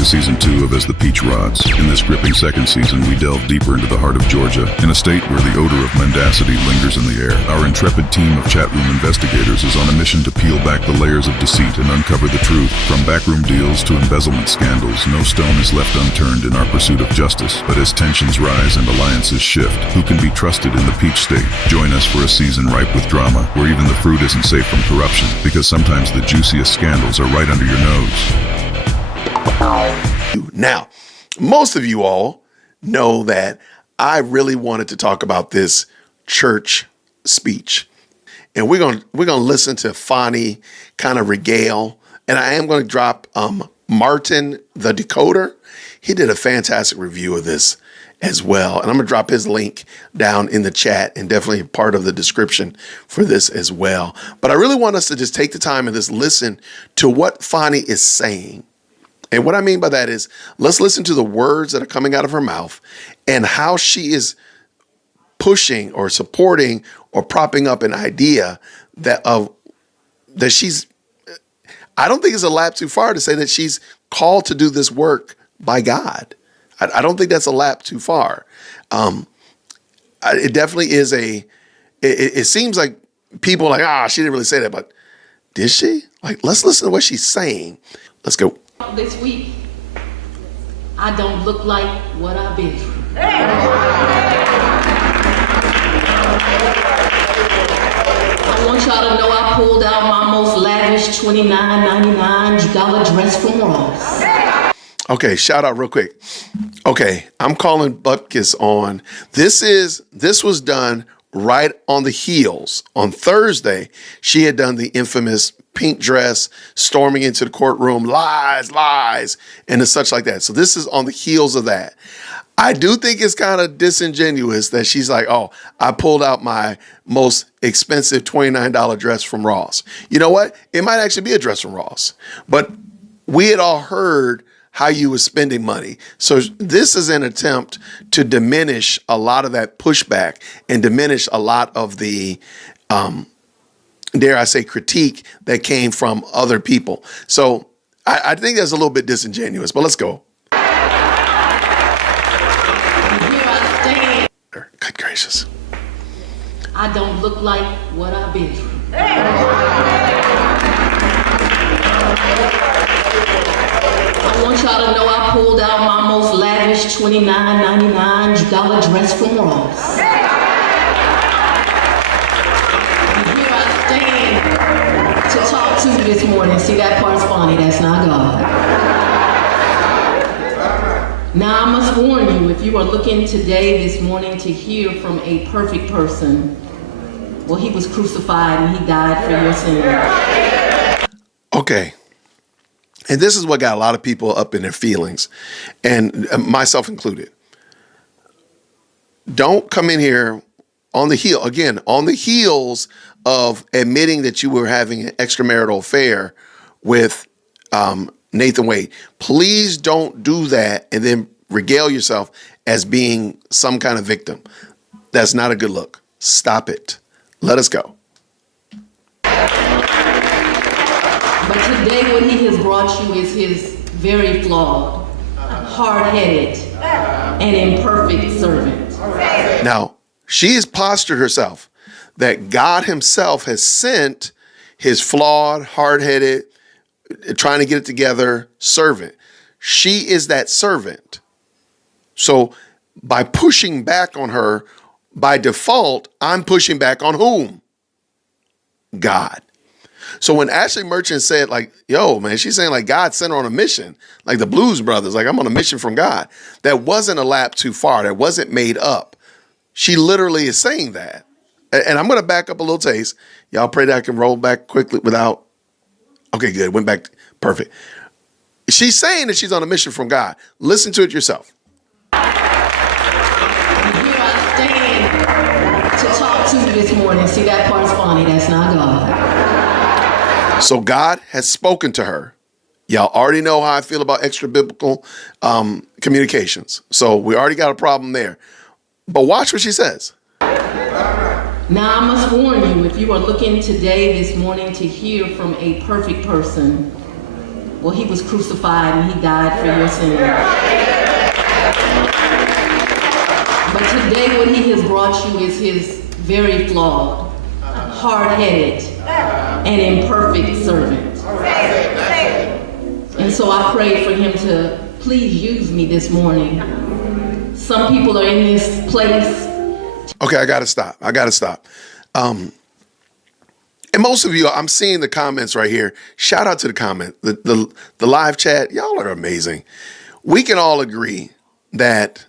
to season 2 of As the Peach Rods. In this gripping second season, we delve deeper into the heart of Georgia, in a state where the odor of mendacity lingers in the air. Our intrepid team of chat room investigators is on a mission to peel back the layers of deceit and uncover the truth. From backroom deals to embezzlement scandals, no stone is left unturned in our pursuit of justice. But as tensions rise and alliances shift, who can be trusted in the Peach State? Join us for a season ripe with drama, where even the fruit isn't safe from corruption, because sometimes the juiciest scandals are right under your nose. Now, most of you all know that I really wanted to talk about this church speech. And we're going to listen to Fani kind of regale. And I am going to drop Martin the Decoder. He did a fantastic review of this as well. And I'm going to drop his link down in the chat and definitely part of the description for this as well. But I really want us to just take the time and just listen to what Fani is saying. And what I mean by that is, let's listen to the words that are coming out of her mouth and how she is pushing or supporting or propping up an idea that she's, I don't think it's a lap too far to say that she's called to do this work by God. I don't think that's a lap too far. It definitely is it seems like people are like, she didn't really say that, but did she? Like, let's listen to what she's saying. Let's go. This week, I don't look like what I've been through. I want y'all to know I pulled out my most lavish $29.99 dress from Ross. Okay, shout out real quick. Okay, I'm calling Bupkis on. This was done right on the heels. On Thursday, she had done the infamous pink dress, storming into the courtroom, lies, and such like that. So this is on the heels of that. I do think it's kind of disingenuous that she's like, I pulled out my most expensive $29 dress from Ross. You know what? It might actually be a dress from Ross. But we had all heard how you were spending money. So this is an attempt to diminish a lot of that pushback and diminish a lot of the, dare I say, critique that came from other people. So I think that's a little bit disingenuous, but let's go. Here I stand. Good gracious. I don't look like what I've been through. I want y'all to know I pulled out my most lavish $29.99 dress from Ross. And here I stand to talk to you this morning. See, that part's funny, that's not God. Now I must warn you, if you are looking today, this morning, to hear from a perfect person, well, he was crucified and he died for your sins. Okay. And this is what got a lot of people up in their feelings, and myself included. Don't come in here on the heels of admitting that you were having an extramarital affair with Nathan Wade. Please don't do that and then regale yourself as being some kind of victim. That's not a good look. Stop it. Let us go. But today what he has brought you is his very flawed, hard-headed, and imperfect servant. Now, she has postured herself that God himself has sent his flawed, hard-headed, trying to get it together servant. She is that servant. So by pushing back on her, by default, I'm pushing back on whom? God. So when Ashley Merchant said, like, yo, man, she's saying like God sent her on a mission, like the Blues Brothers, like I'm on a mission from God. That wasn't a lap too far. That wasn't made up. She literally is saying that. And I'm going to back up a little taste. Y'all pray that I can roll back quickly without. Okay, good. Went back. Perfect. She's saying that she's on a mission from God. Listen to it yourself. And here I stand to talk to you this morning. See, that part's funny. That's not God. So God has spoken to her. Y'all already know how I feel about extra biblical communications. So we already got a problem there. But watch what she says. Now I must warn you, if you are looking today, this morning, to hear from a perfect person, Well, he was crucified and he died for your sins. But today what he has brought you is his very flawed, hard-headed, and imperfect servant. And so I pray for him to please use me this morning. Some people are in this place. Okay, I gotta stop. And most of you, I'm seeing the comments right here. Shout out to the comment, the live chat. Y'all are amazing. We can all agree that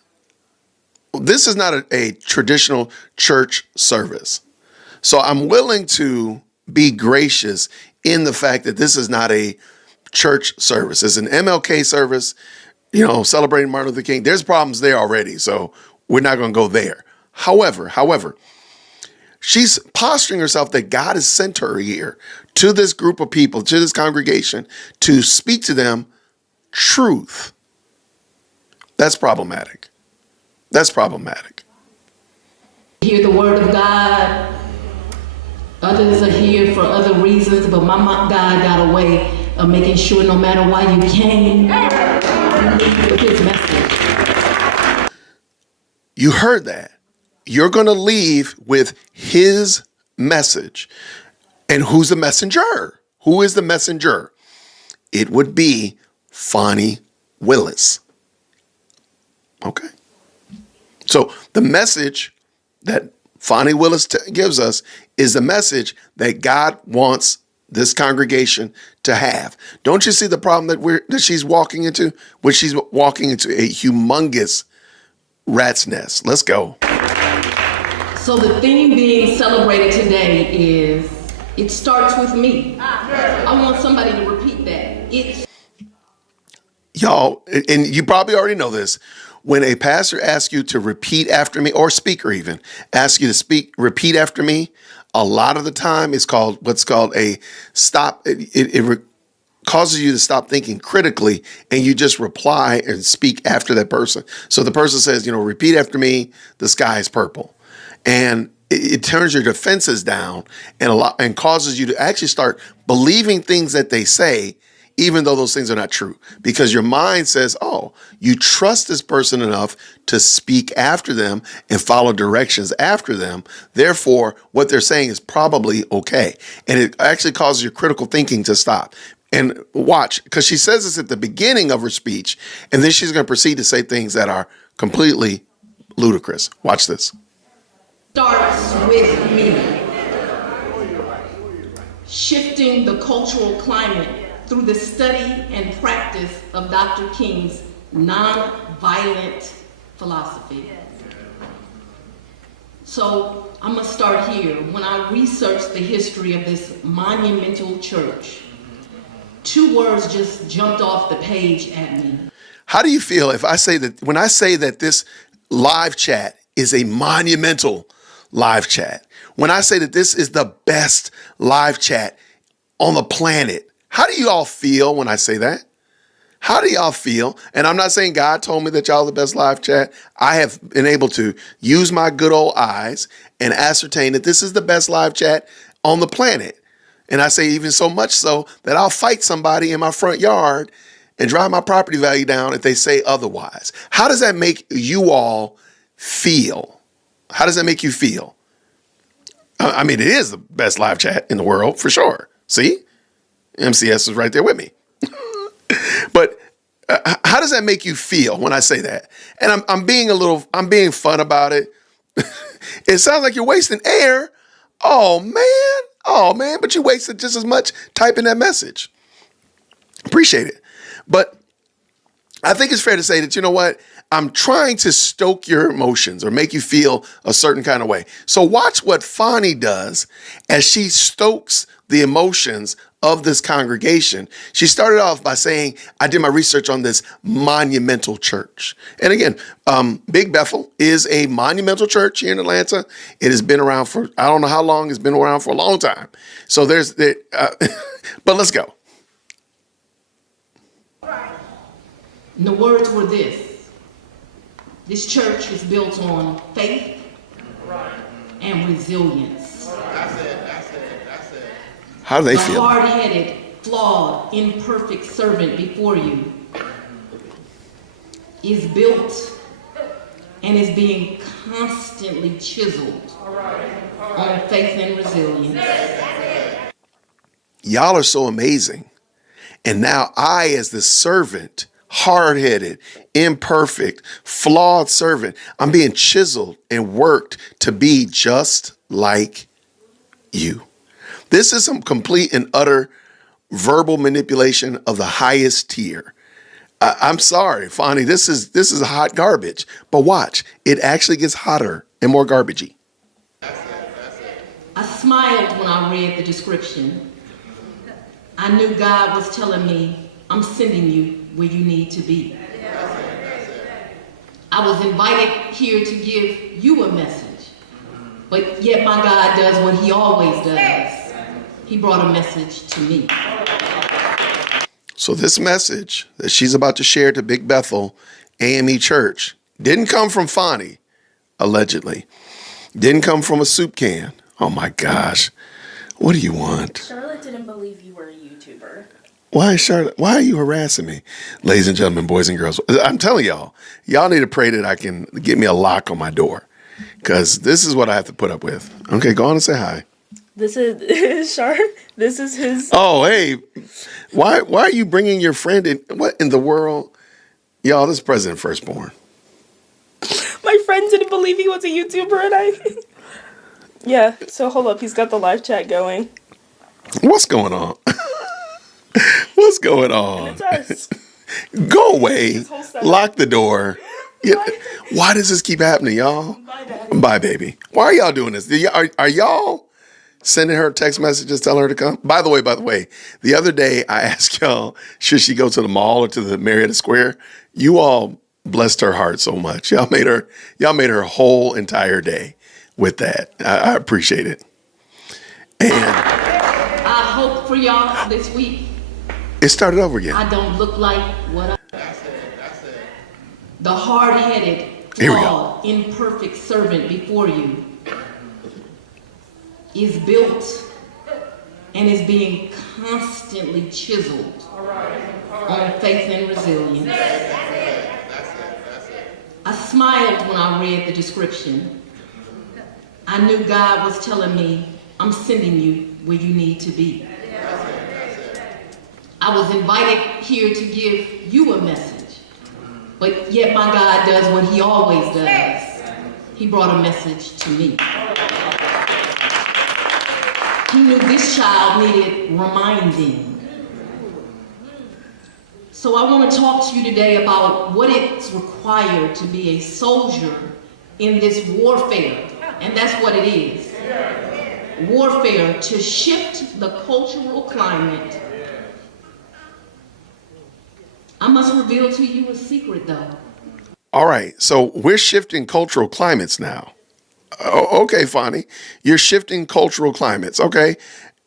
this is not a traditional church service. So I'm willing to be gracious in the fact that this is not a church service. It's an MLK service, celebrating Martin Luther King. There's problems there already, so we're not going to go there. However, she's posturing herself that God has sent her here to this group of people, to this congregation, to speak to them truth. That's problematic. Hear the word of God. Others are here for other reasons, but my God got a way of making sure no matter why you came, you leave with his message. You heard that. You're going to leave with his message. And who's the messenger? Who is the messenger? It would be Fani Willis. Okay. So the message that Fani Willis gives us is the message that God wants this congregation to have. Don't you see the problem that she's walking into? When she's walking into a humongous rat's nest. Let's go. So the theme being celebrated today is, it starts with me. I want somebody to repeat that. Y'all, and you probably already know this, when a pastor asks you to repeat after me, or speaker even, asks you to repeat after me, a lot of the time it's what's called a stop. It causes you to stop thinking critically, and you just reply and speak after that person. So the person says, repeat after me, the sky is purple. And it turns your defenses down and causes you to actually start believing things that they say, even though those things are not true, because your mind says, oh, you trust this person enough to speak after them and follow directions after them. Therefore, what they're saying is probably okay. And it actually causes your critical thinking to stop. And watch, because she says this at the beginning of her speech, and then she's going to proceed to say things that are completely ludicrous. Watch this. Starts with me. Shifting the cultural climate through the study and practice of Dr. King's nonviolent philosophy. So I'm gonna start here. When I researched the history of this monumental church, two words just jumped off the page at me. How do you feel if when I say that this live chat is a monumental live chat? When I say that this is the best live chat on the planet, how do you all feel when I say that? How do y'all feel? And I'm not saying God told me that y'all are the best live chat. I have been able to use my good old eyes and ascertain that this is the best live chat on the planet. And I say even so much so that I'll fight somebody in my front yard and drive my property value down if they say otherwise. How does that make you all feel? How does that make you feel? I mean, it is the best live chat in the world for sure. See? MCS is right there with me. But how does that make you feel when I say that? And I'm being fun about it. It sounds like you're wasting air. Oh man, but you wasted just as much typing that message. Appreciate it. But I think it's fair to say that, you know what? I'm trying to stoke your emotions or make you feel a certain kind of way. So watch what Fani does as she stokes the emotions of this congregation. She started off by saying, I did my research on this monumental church. And again, Big Bethel is a monumental church here in Atlanta. It has been around for, I don't know how long, it's been around for a long time. So but let's go. And the words were this church is built on faith and resilience. How do they feel? The hard-headed flawed, imperfect servant before you is built and is being constantly chiseled on faith and resilience. Y'all are so amazing. And now I, as the servant, hard-headed, imperfect, flawed servant, I'm being chiseled and worked to be just like you. This is some complete and utter verbal manipulation of the highest tier. I'm sorry, Fani, this is hot garbage. But watch, it actually gets hotter and more garbagey. I smiled when I read the description. I knew God was telling me, I'm sending you where you need to be. I was invited here to give you a message, but yet my God does what he always does. He brought a message to me. So this message that she's about to share to Big Bethel AME Church didn't come from Fani, allegedly. Didn't come from a soup can. Oh my gosh. What do you want? Charlotte didn't believe you were a YouTuber. Why, Charlotte? Why are you harassing me? Ladies and gentlemen, boys and girls, I'm telling y'all need to pray that I can get me a lock on my door, because this is what I have to put up with. Okay, go on and say hi. This is Char. This is his. Oh, hey, why are you bringing your friend in? What in the world? Y'all, this is President Firstborn. My friend didn't believe he was a YouTuber, and I. Yeah. So hold up, he's got the live chat going. What's going on? What's going on? And it's us. Go away. This whole setup. Lock the door. Why does this keep happening, y'all? Bye, Daddy. Bye, baby. Why are y'all doing this? Are y'all sending her text messages telling her to come? By the way, the other day I asked y'all, should she go to the mall or to the Marietta Square? You all blessed her heart so much. Y'all made her whole entire day with that. I appreciate it. And I hope for y'all this week, it started over again. I don't look like what I. The hard-headed, Here we go. flawed, imperfect servant before you is built and is being constantly chiseled on faith and resilience. I smiled when I read the description. I knew God was telling me, I'm sending you where you need to be. I was invited here to give you a message, but yet my God does what he always does. He brought a message to me. He knew this child needed reminding. So I want to talk to you today about what it's required to be a soldier in this warfare, and that's what it is. Warfare to shift the cultural climate. I must reveal to you a secret, though. All right, so we're shifting cultural climates now. Okay, Fani, you're shifting cultural climates. Okay,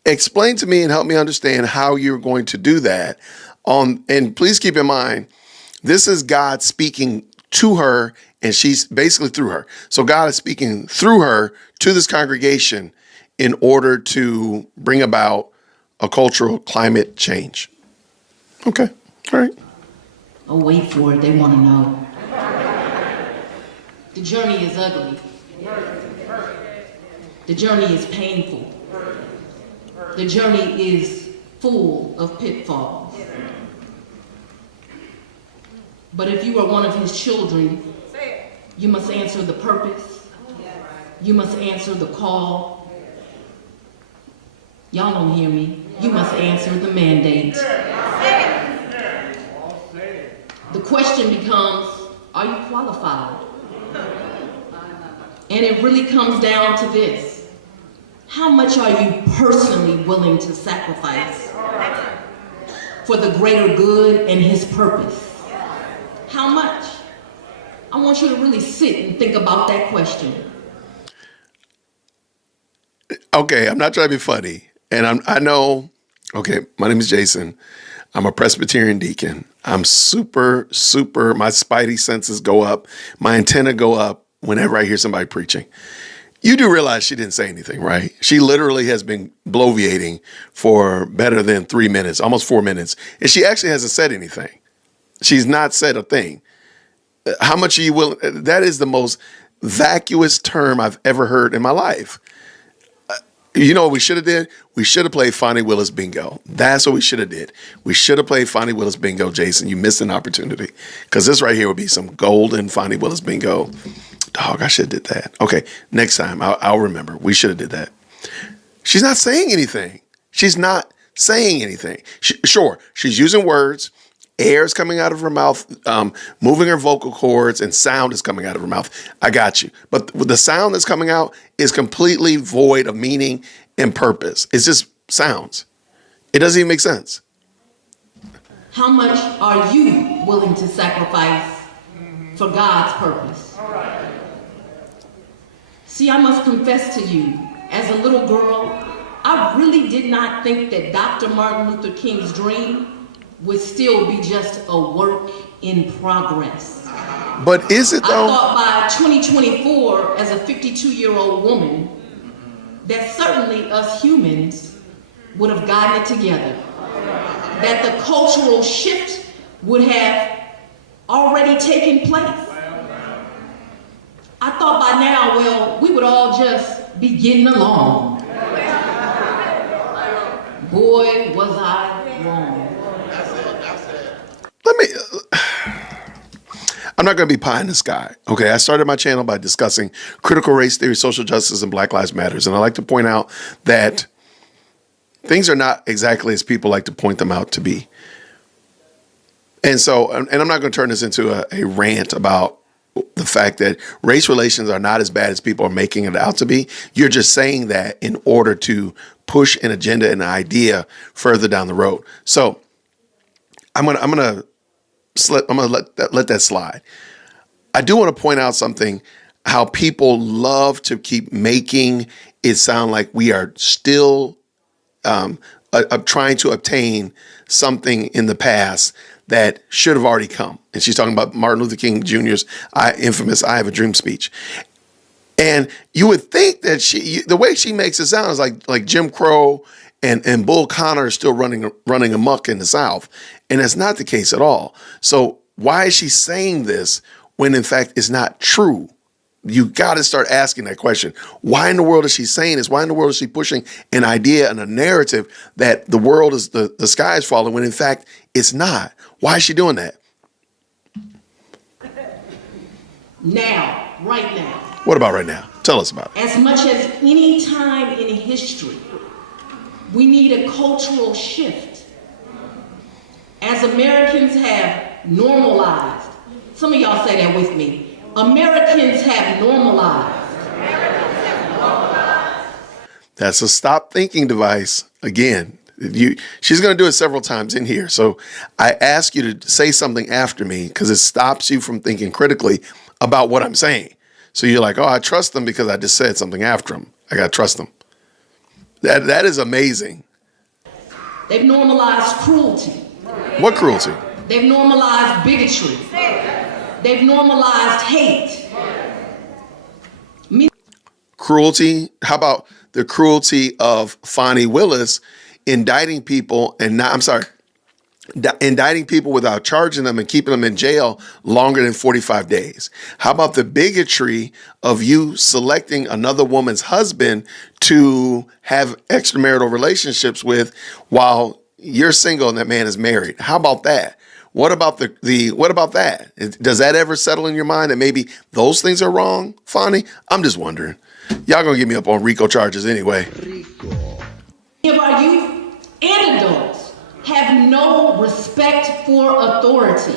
explain to me and help me understand how you're going to do that. And please keep in mind, this is God speaking to her, and she's basically through her. So God is speaking through her to this congregation in order to bring about a cultural climate change. Okay, all right. Oh, wait for it, they want to know. The journey is ugly. The journey is painful. The journey is full of pitfalls. But if you are one of his children, you must answer the purpose. You must answer the call. Y'all don't hear me. You must answer the mandate. The question becomes, are you qualified? And it really comes down to this. How much are you personally willing to sacrifice for the greater good and his purpose? How much? I want you to really sit and think about that question. Okay, I'm not trying to be funny. And I know, okay, my name is Jason. I'm a Presbyterian deacon. I'm super, my spidey senses go up. My antenna go up whenever I hear somebody preaching. You do realize she didn't say anything, right? She literally has been bloviating for better than 3 minutes, almost 4 minutes. And she actually hasn't said anything. She's not said a thing. How much are you willing? That is the most vacuous term I've ever heard in my life. You know what we should have did? We should have played Fani Willis bingo. That's what we should have did. We should have played Fani Willis bingo, Jason. You missed an opportunity. Because this right here would be some golden Fani Willis bingo. Dog, I should have did that. Okay, next time, I'll remember. We should have did that. She's not saying anything. She's not saying anything. Sure, she's using words. Air is coming out of her mouth, moving her vocal cords, and sound is coming out of her mouth. I got you. But the sound that's coming out is completely void of meaning and purpose. It's just sounds. It doesn't even make sense. How much are you willing to sacrifice for God's purpose? See, I must confess to you, as a little girl, I really did not think that Dr. Martin Luther King's dream would still be just a work in progress. But is it though? I thought by 2024, as a 52-year-old woman, that certainly us humans would have gotten it together. That the cultural shift would have already taken place. I thought by now, well, we would all just be getting along. Boy, was I wrong. I'm not going to be pie in the sky. Okay, I started my channel by discussing critical race theory, social justice, and Black Lives Matters. And I like to point out that things are not exactly as people like to point them out to be. And so, and I'm not going to turn this into a rant about the fact that race relations are not as bad as people are making it out to be. You're just saying that in order to push an agenda and an idea further down the road. So I'm gonna let that slide. I do want to point out something, how people love to keep making it sound like we are still trying to obtain something in the past that should have already come. And she's talking about Martin Luther King Jr.'s infamous I Have a Dream speech. And you would think that the way she makes it sound is like Jim Crow and Bull Connor are still running amok in the South. And that's not the case at all. So why is she saying this when in fact it's not true? You got to start asking that question. Why in the world is she saying this? Why in the world is she pushing an idea and a narrative that the world is the sky is falling when in fact it's not? Why is she doing that? Now, right now. What about right now? Tell us about it. As much as any time in history, we need a cultural shift. As Americans have normalized, some of y'all say that with me, Americans have normalized. That's a stop thinking device. Again, she's going to do it several times in here. So I ask you to say something after me because it stops you from thinking critically about what I'm saying. So you're like, oh, I trust them because I just said something after them. I got to trust them. That is amazing. They've normalized cruelty. What cruelty? They've normalized bigotry. They've normalized hate. Cruelty? How about the cruelty of Fani Willis indicting people indicting people without charging them and keeping them in jail longer than 45 days? How about the bigotry of you selecting another woman's husband to have extramarital relationships with while you're single and that man is married? How about that? What about what about that? Does that ever settle in your mind that maybe those things are wrong, Fani? I'm just wondering. Y'all gonna get me up on RICO charges anyway. Many of our youth and adults have no respect for authority.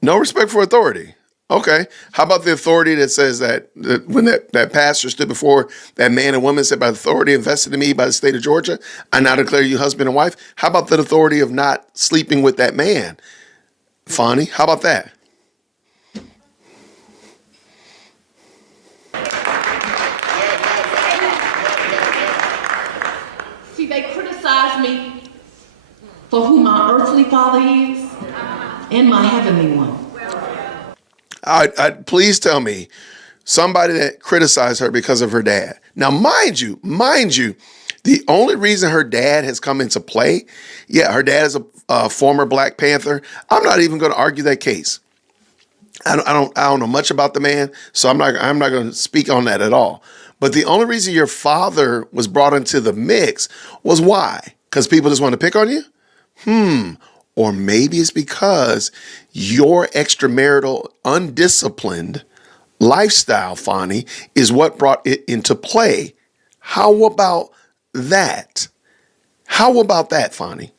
No respect for authority. Okay. How about the authority that says that when that pastor stood before that man and woman said, by the authority invested in me by the state of Georgia, I now declare you husband and wife? How about the authority of not sleeping with that man? Fani, how about that? See, they criticize me for who my earthly father is and my heavenly one. Please tell me somebody that criticized her because of her dad. Now, mind you, the only reason her dad has come into play, yeah, her dad is a former Black Panther. I'm not even going to argue that case. I don't know much about the man, so I'm not going to speak on that at all. But the only reason your father was brought into the mix was why? Because people just want to pick on you? Or maybe it's because your extramarital, undisciplined lifestyle, Fani, is what brought it into play. How about that? How about that, Fani?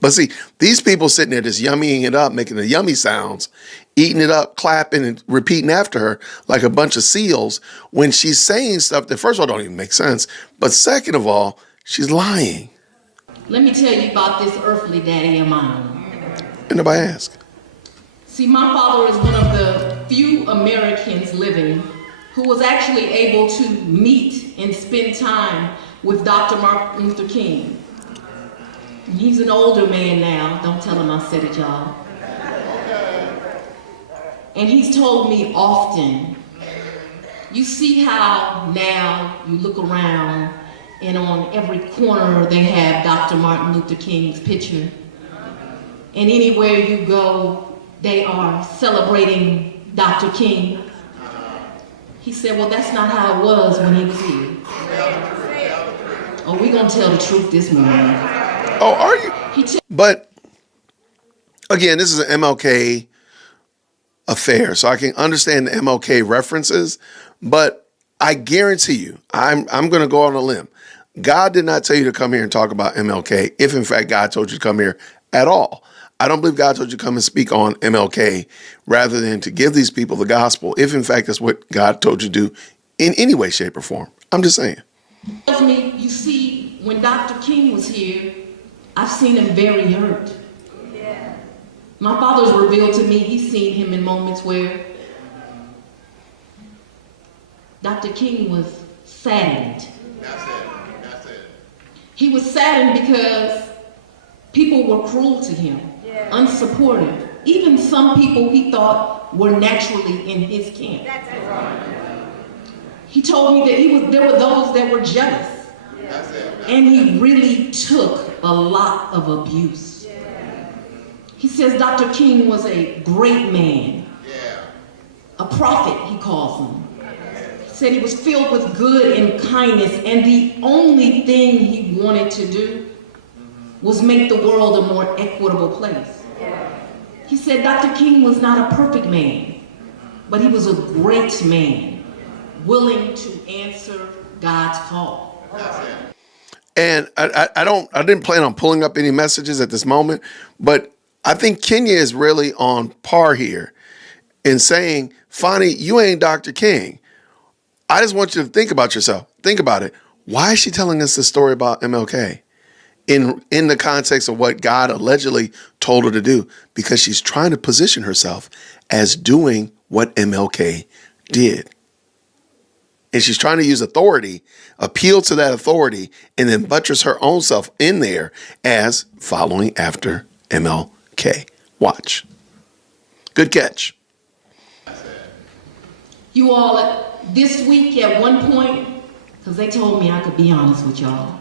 But see, these people sitting there just yummying it up, making the yummy sounds, eating it up, clapping and repeating after her like a bunch of seals when she's saying stuff that, first of all, don't even make sense. But second of all, she's lying. Let me tell you about this earthly daddy of mine. And nobody asked. See, my father is one of the few Americans living who was actually able to meet and spend time with Dr. Martin Luther King. He's an older man now. Don't tell him I said it, y'all. And he's told me often, you see how now you look around and on every corner they have Dr. Martin Luther King's picture. And anywhere you go, they are celebrating Dr. King. He said, well, that's not how it was when he was here. Oh, we're going to tell the truth this morning. Oh, are you? But again, this is an MLK affair, so I can understand the MLK references, but I guarantee you, I'm going to go on a limb. God did not tell you to come here and talk about MLK if, in fact, God told you to come here at all. I don't believe God told you to come and speak on MLK rather than to give these people the gospel, if, in fact, that's what God told you to do in any way, shape, or form. I'm just saying. Tells me, you see, when Dr. King was here, I've seen him very hurt. Yeah. My father's revealed to me he's seen him in moments where Dr. King was saddened. That's it. He was saddened because people were cruel to him, unsupportive. Even some people he thought were naturally in his camp. That's right. He told me that there were those that were jealous. And he really took a lot of abuse. He says Dr. King was a great man. A prophet, he calls him. He said he was filled with good and kindness, and the only thing he wanted to do was make the world a more equitable place. He said Dr. King was not a perfect man, but he was a great man, willing to answer God's call. And I didn't plan on pulling up any messages at this moment, but I think Kenya is really on par here in saying, Fani, you ain't Dr. King. I just want you to think about yourself. Think about it. Why is she telling us this story about MLK in the context of what God allegedly told her to do? Because she's trying to position herself as doing what MLK did. And she's trying to use authority, appeal to that authority, and then buttress her own self in there as following after MLK. Watch. Good catch. You all, this week at one point, because they told me I could be honest with y'all,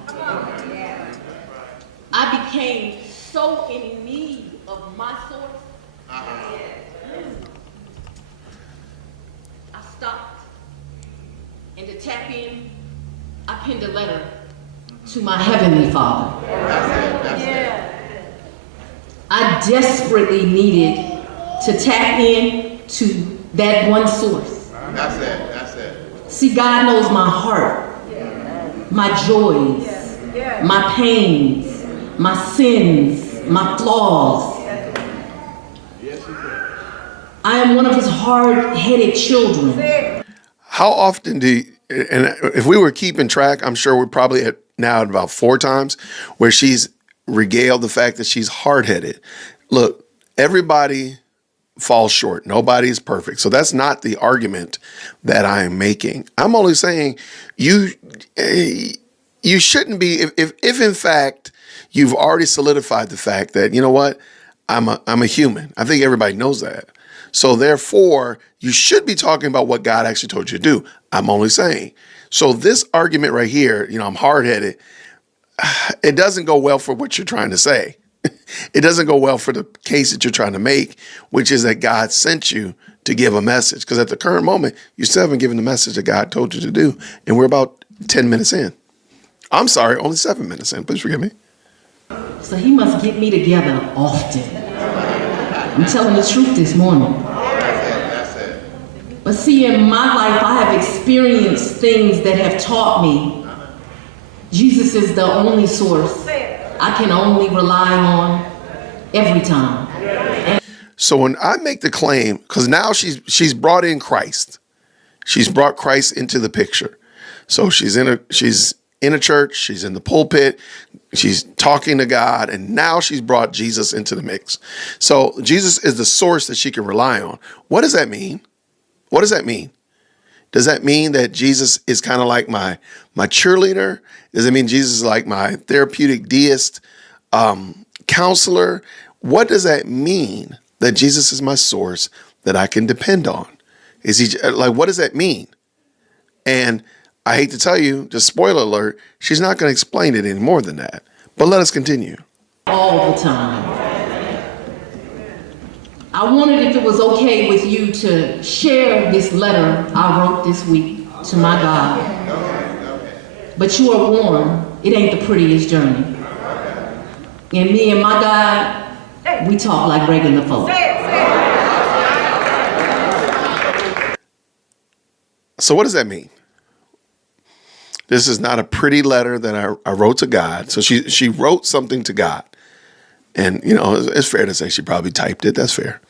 I became so in need of my source, I stopped. And to tap in, I penned a letter to my Heavenly Father. I desperately needed to tap in to that one source. That's it. See, God knows my heart, my joys, my pains, my sins, my flaws. I am one of his hard-headed children. How often and if we were keeping track, I'm sure we're probably at about 4 times where she's regaled the fact that she's hard-headed. Look, everybody falls short. Nobody's perfect. So that's not the argument that I am making. I'm only saying you shouldn't be, if in fact you've already solidified the fact that, you know what, I'm a human. I think everybody knows that. So therefore, you should be talking about what God actually told you to do. I'm only saying. So this argument right here, I'm hard-headed. It doesn't go well for what you're trying to say. It doesn't go well for the case that you're trying to make, which is that God sent you to give a message. Because at the current moment, you still haven't given the message that God told you to do. And we're about 10 minutes in. I'm sorry, only 7 minutes in. Please forgive me. So he must get me together often. I'm telling the truth this morning. But see, in my life, I have experienced things that have taught me Jesus is the only source I can only rely on every time. So when I make the claim, because now she's brought in Christ. She's brought Christ into the picture. So she's in a church, she's in the pulpit, she's talking to God, and now she's brought Jesus into the mix. So Jesus is the source that she can rely on. What does that mean? What does that mean? Does that mean that Jesus is kind of like my cheerleader? Does it mean Jesus is like my therapeutic deist counselor? What does that mean that Jesus is my source that I can depend on? Is he like, what does that mean? And I hate to tell you, just spoiler alert, she's not going to explain it any more than that. But let us continue. All the time. I wondered if it was okay with you to share this letter I wrote this week to my God. But you are warned, it ain't the prettiest journey. And me and my God, we talk like regular folks. So what does that mean? This is not a pretty letter that I wrote to God. So she wrote something to God. And, it's fair to say she probably typed it. That's fair.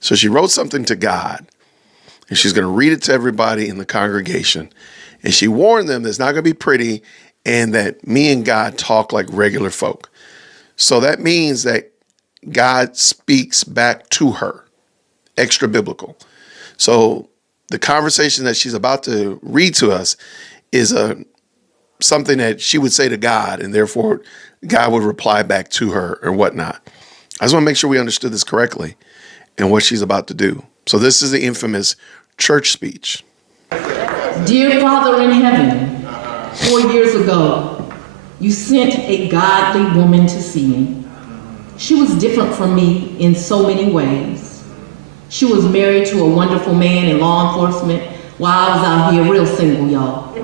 So she wrote something to God. And she's going to read it to everybody in the congregation. And she warned them that it's not going to be pretty and that me and God talk like regular folk. So that means that God speaks back to her. Extra biblical. So the conversation that she's about to read to us is something that she would say to God, and therefore God would reply back to her or whatnot. I just want to make sure we understood this correctly and what she's about to do. So this is the infamous church speech. Dear Father in heaven, 4 years ago, you sent a godly woman to see me. She was different from me in so many ways. She was married to a wonderful man in law enforcement while I was out here real single, y'all.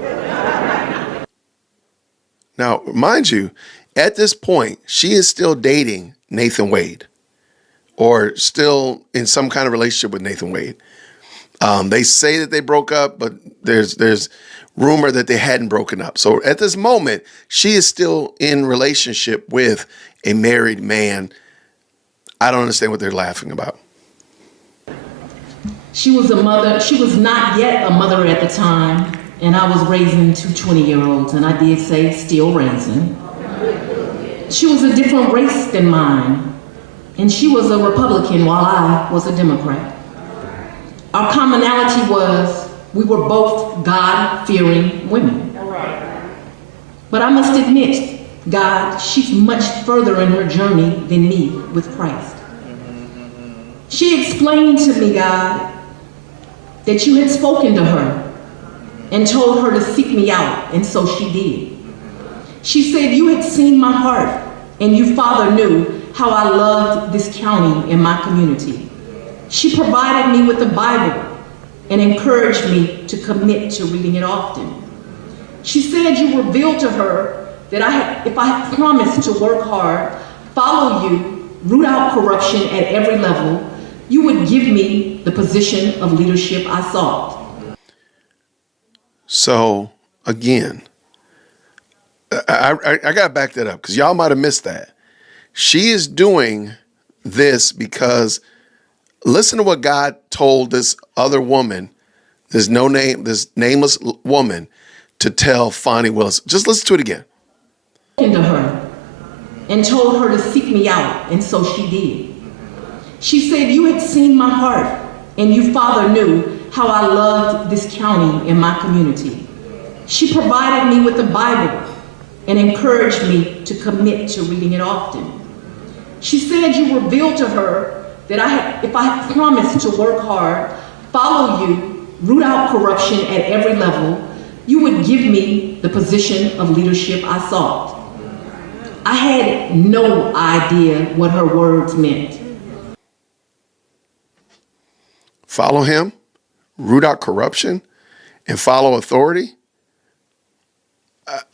Now, mind you, at this point, she is still dating Nathan Wade or still in some kind of relationship with Nathan Wade. They say that they broke up, but there's rumor that they hadn't broken up. So at this moment, she is still in relationship with a married man. I don't understand what they're laughing about. She was a mother. She was not yet a mother at the time, and I was raising two 20-year-olds, and I did say still raising. She was a different race than mine, and she was a Republican while I was a Democrat. Our commonality was we were both God-fearing women. But I must admit, God, she's much further in her journey than me with Christ. She explained to me, God, that you had spoken to her and told her to seek me out, and so she did. She said you had seen my heart, and you, Father, knew how I loved this county and my community. She provided me with the Bible and encouraged me to commit to reading it often. She said you revealed to her that if I had promised to work hard, follow you, root out corruption at every level, you would give me the position of leadership I sought. So, again, I got to back that up because y'all might have missed that. She is doing this because listen to what God told this other woman, this nameless woman, to tell Fani Willis. Just listen to it again. To her and told her to seek me out, and so she did. She said you had seen my heart, and you, Father, knew how I loved this county and my community. She provided me with the Bible and encouraged me to commit to reading it often. She said you revealed to her that that if I promised to work hard, follow you, root out corruption at every level, you would give me the position of leadership I sought. I had no idea what her words meant. Follow him, root out corruption, and follow authority.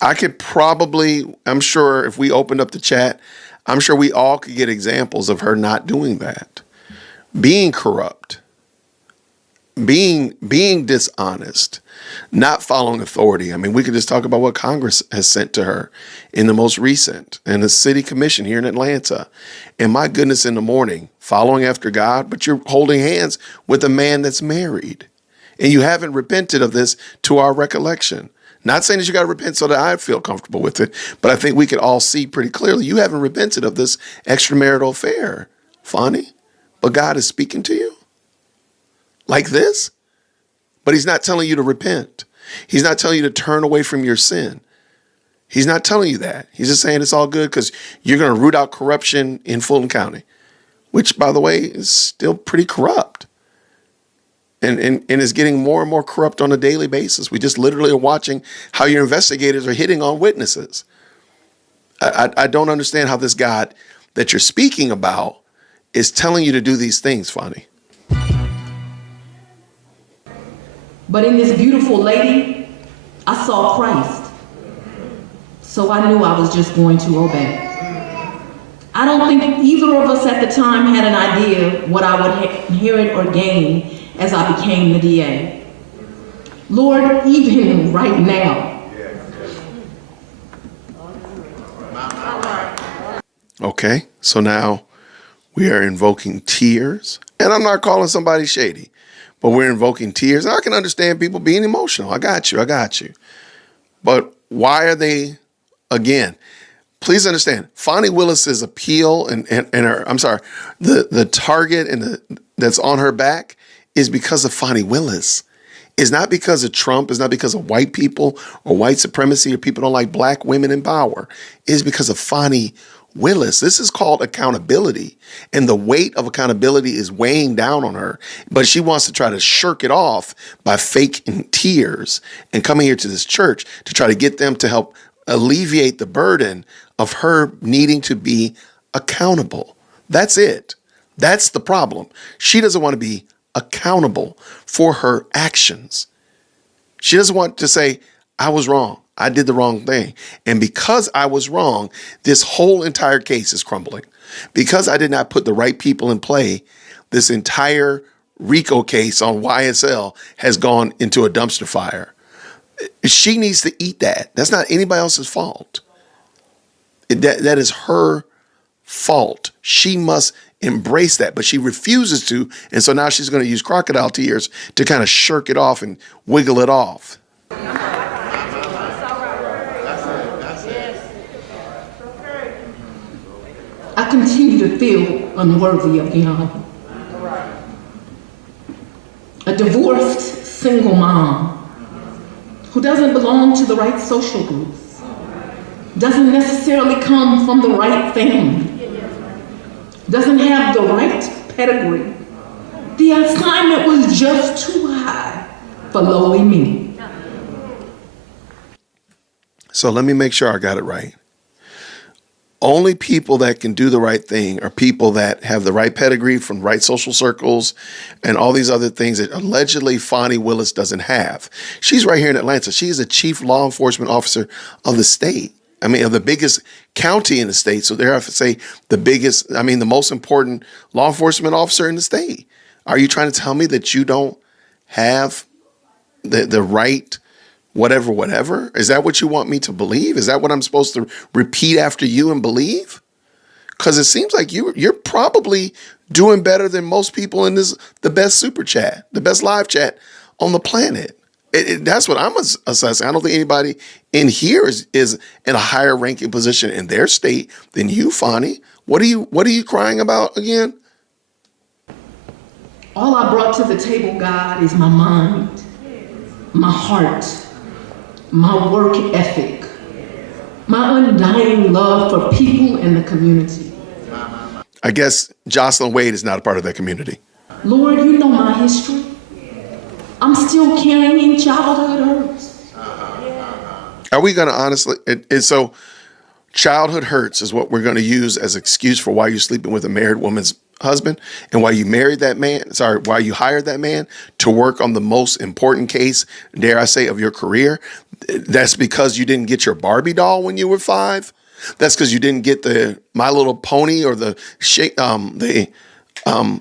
I could probably, I'm sure if we opened up the chat, I'm sure we all could get examples of her not doing that. Being corrupt, being dishonest, not following authority. I mean, we could just talk about what Congress has sent to her in the most recent, and the city commission here in Atlanta. And my goodness, in the morning, following after God, but you're holding hands with a man that's married. And you haven't repented of this to our recollection. Not saying that you got to repent so that I feel comfortable with it, but I think we could all see pretty clearly you haven't repented of this extramarital affair, Fani. But God is speaking to you like this. But he's not telling you to repent. He's not telling you to turn away from your sin. He's not telling you that. He's just saying it's all good because you're going to root out corruption in Fulton County, which, by the way, is still pretty corrupt. And is getting more and more corrupt on a daily basis. We just literally are watching how your investigators are hitting on witnesses. I don't understand how this God that you're speaking about is telling you to do these things, Fani. But in this beautiful lady, I saw Christ. So I knew I was just going to obey. I don't think either of us at the time had an idea what I would inherit or gain as I became the DA. Lord, even right now. Okay, so now we are invoking tears. And I'm not calling somebody shady, but we're invoking tears. And I can understand people being emotional. I got you. But why are they, again, please understand, Fani Willis's appeal and her, I'm sorry, the target and that's on her back is because of Fani Willis. It's not because of Trump. It's not because of white people or white supremacy or people don't like black women in power. It's because of Fani Willis. This is called accountability. And the weight of accountability is weighing down on her. But she wants to try to shirk it off by faking tears and coming here to this church to try to get them to help alleviate the burden of her needing to be accountable. That's it. That's the problem. She doesn't want to be accountable for her actions. She doesn't want to say, I was wrong. I did the wrong thing. And because I was wrong, this whole entire case is crumbling. Because I did not put the right people in play, this entire RICO case on YSL has gone into a dumpster fire. She needs to eat that. That's not anybody else's fault. That is her fault. She must embrace that, but she refuses to. And so now she's going to use crocodile tears to kind of shirk it off and wiggle it off. I continue to feel unworthy of the honor. A divorced single mom who doesn't belong to the right social groups, doesn't necessarily come from the right family, doesn't have the right pedigree. The assignment was just too high for lowly me. So let me make sure I got it right. Only people that can do the right thing are people that have the right pedigree from right social circles and all these other things that allegedly Fani Willis doesn't have. She's right here in Atlanta. She's a chief law enforcement officer of the state. I mean, of the biggest county in the state. So there I have to say the most important law enforcement officer in the state. Are you trying to tell me that you don't have the right whatever? Is that what you want me to believe? Is that what I'm supposed to repeat after you and believe? Because it seems like you're probably doing better than most people in the best super chat, the best live chat on the planet. That's what I'm assessing. I don't think anybody in here is in a higher ranking position in their state than you, Fani. What are you crying about again? All I brought to the table, God, is my mind, my heart, my work ethic, my undying love for people and the community. I guess Jocelyn Wade is not a part of that community. Lord, you know my history. I'm still carrying childhood hurts. Are we going to honestly? So childhood hurts is what we're going to use as an excuse for why you're sleeping with a married woman's husband and why you married that man. Why you hired that man to work on the most important case, dare I say, of your career. That's because you didn't get your Barbie doll when you were 5. That's because you didn't get the My Little Pony or the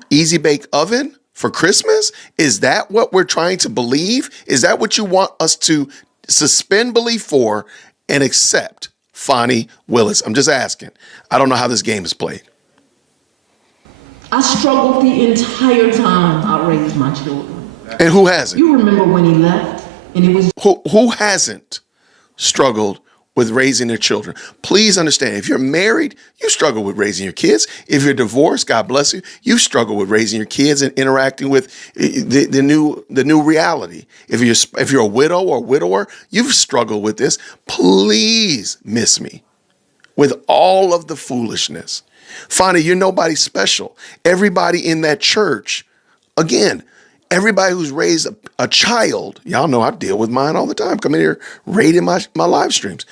Easy Bake Oven for Christmas. Is that what we're trying to believe? Is that what you want us to suspend belief for and accept? Fani Willis. I'm just asking. I don't know how this game is played. I struggled the entire time I raised my children. And who hasn't? You remember when he left and it was... Who hasn't struggled with raising their children? Please understand, if you're married, you struggle with raising your kids. If you're divorced, God bless you, you struggle with raising your kids and interacting with the new reality. If you're a widow or widower, you've struggled with this. Please miss me with all of the foolishness. Fani, you're nobody special. Everybody in that church, again, everybody who's raised a child, y'all know I deal with mine all the time. Come in here, rating my live streams.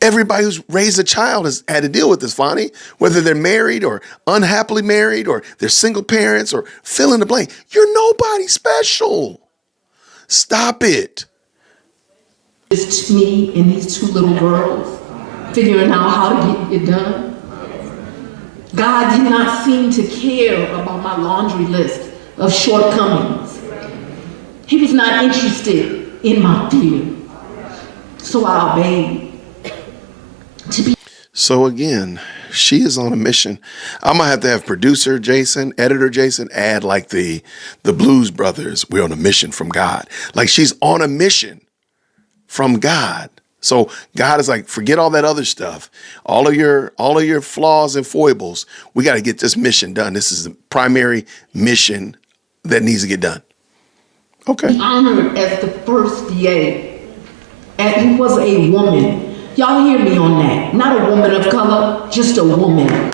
Everybody who's raised a child has had to deal with this, Fani, whether they're married or unhappily married or they're single parents or fill in the blank. You're nobody special. Stop it. Just me and these 2 little girls figuring out how to get it done. God did not seem to care about my laundry list of shortcomings. He was not interested in my fear. So I obeyed. So again, she is on a mission. I'm gonna have to have producer Jason, editor Jason, add like the Blues Brothers. We're on a mission from God. Like she's on a mission from God. So God is like, forget all that other stuff, all of your flaws and foibles. We got to get this mission done. This is the primary mission that needs to get done. Okay. Honored as the first DA, and he was a woman. Y'all hear me on that? Not a woman of color, just a woman.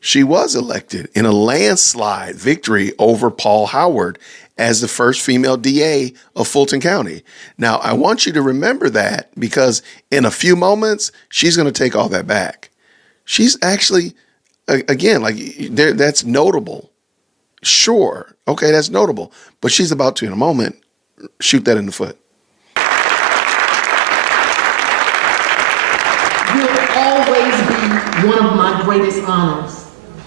She was elected in a landslide victory over Paul Howard as the first female DA of Fulton County. Now, I want you to remember that because in a few moments, she's going to take all that back. She's actually, again, like that's notable. Sure. Okay, that's notable. But she's about to, in a moment, shoot that in the foot. Will always be one of my greatest honors.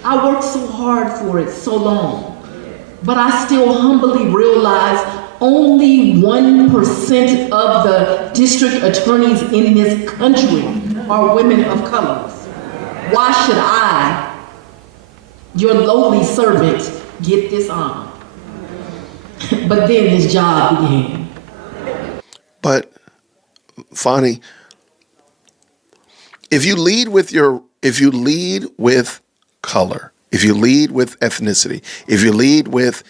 I worked so hard for it so long, but I still humbly realize only 1% of the district attorneys in this country are women of color. Why should I, your lowly servant, get this honor? But then this job began. But Fani, if you lead with color, if you lead with ethnicity, if you lead with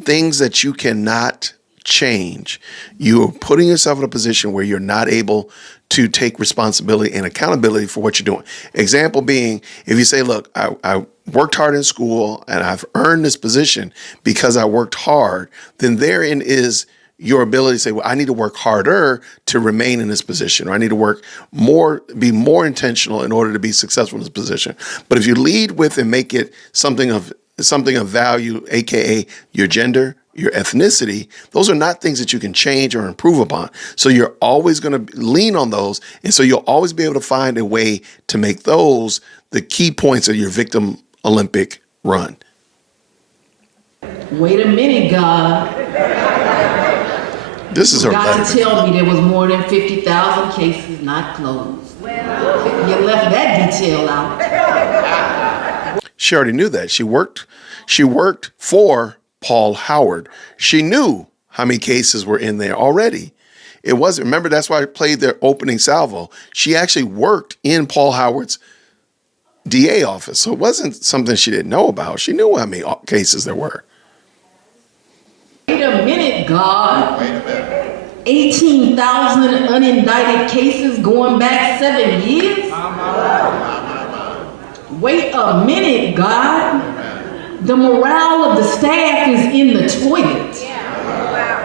things that you cannot change, you are putting yourself in a position where you're not able to take responsibility and accountability for what you're doing. Example being, if you say, look, I worked hard in school and I've earned this position because I worked hard, then therein is your ability to say, well, I need to work harder to remain in this position, or I need to work more, be more intentional in order to be successful in this position. But if you lead with and make it something of value, AKA your gender, your ethnicity, those are not things that you can change or improve upon. So you're always going to lean on those. And so you'll always be able to find a way to make those the key points of your victim Olympic run. Wait a minute, God. This is her letter. God to tell me there was more than 50,000 cases not closed. You left that detail out. She already knew that. She worked for Paul Howard. She knew how many cases were in there already. It wasn't, remember, that's why I played their opening salvo. She actually worked in Paul Howard's DA office. So it wasn't something she didn't know about. She knew how many cases there were. Wait a minute, God. 18,000 unindicted cases going back 7 years? Wait a minute, God. The morale of the staff is in the toilet.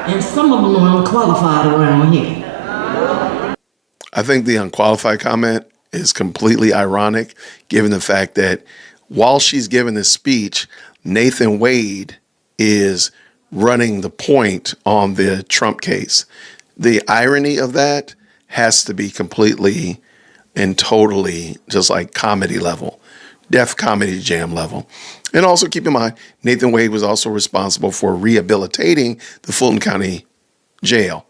And some of them are unqualified around here. I think the unqualified comment is completely ironic, given the fact that while she's giving this speech, Nathan Wade is running the point on the Trump case. The irony of that has to be completely and totally just like comedy level, Def Comedy Jam level. And also keep in mind, Nathan Wade was also responsible for rehabilitating the Fulton County Jail.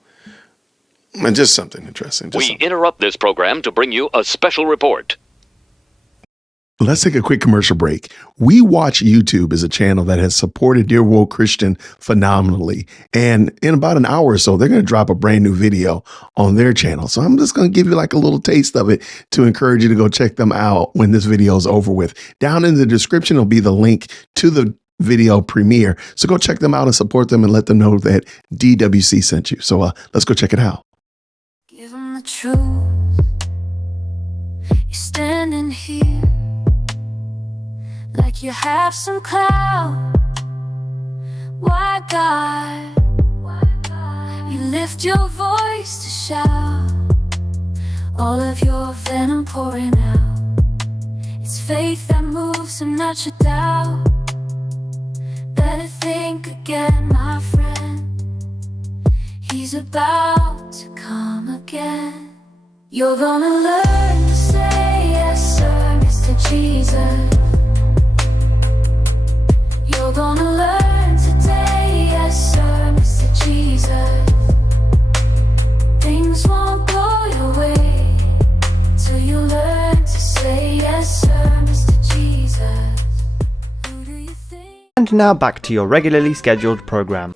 And just something interesting. We interrupt this program to bring you a special report. Let's take a quick commercial break. We Watch YouTube is a channel that has supported Dear World Christian phenomenally. And in about an hour or so, they're going to drop a brand new video on their channel. So I'm just going to give you like a little taste of it to encourage you to go check them out when this video is over with. Down in the description will be the link to the video premiere. So go check them out and support them and let them know that DWC sent you. So let's go check it out. Give them the truth. You're standing here like you have some clout. Why God? You lift your voice to shout all of your venom pouring out. It's faith that moves and not your doubt. Better think again, my friend. He's about to come again. You're gonna learn to say yes, sir, Mr. Jesus. You're gonna learn today, yes sir, Mr. Jesus. Things won't go your way till you learn to say yes sir, Mr. Jesus. Who do you think? And now back to your regularly scheduled program.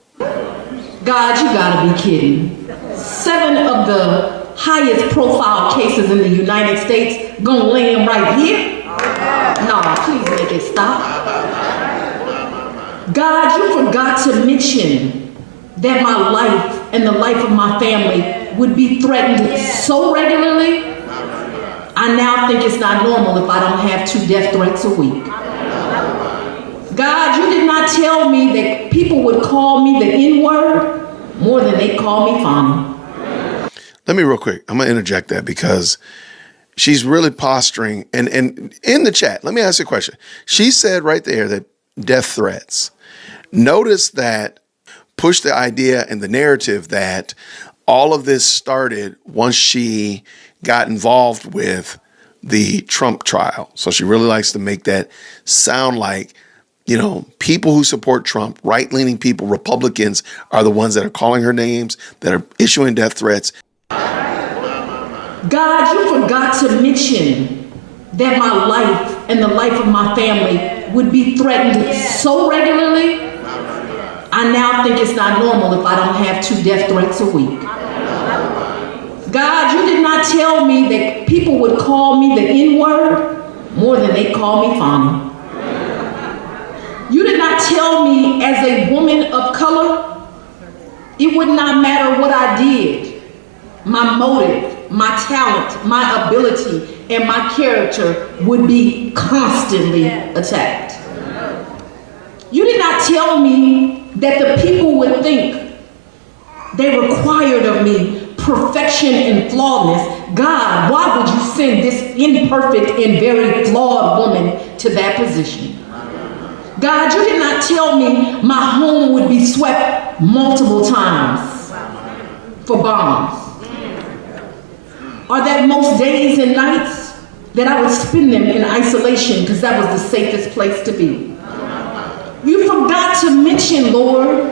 God, you gotta be kidding. 7 of the highest profile cases in the United States gonna land right here? Nah, please make it stop. God, you forgot to mention that my life and the life of my family would be threatened so regularly. I now think it's not normal if I don't have 2 death threats a week. God, you did not tell me that people would call me the N-word more than they call me Fani. Let me real quick. I'm going to interject that because she's really posturing. And in the chat, let me ask you a question. She said right there that death threats. Notice that push the idea and the narrative that all of this started once she got involved with the Trump trial. So she really likes to make that sound like, you know, people who support Trump, right-leaning people, Republicans, are the ones that are calling her names, that are issuing death threats. God, you forgot to mention that my life and the life of my family would be threatened so regularly. I now think it's not normal if I don't have 2 death threats a week. God, you did not tell me that people would call me the N-word more than they call me Fani. You did not tell me as a woman of color, it would not matter what I did. My motive, my talent, my ability, and my character would be constantly attacked. You did not tell me that the people would think they required of me perfection and flawedness. God, why would you send this imperfect and very flawed woman to that position? God, you did not tell me my home would be swept multiple times for bombs. Or that most days and nights that I would spend them in isolation because that was the safest place to be. You forgot to mention, Lord,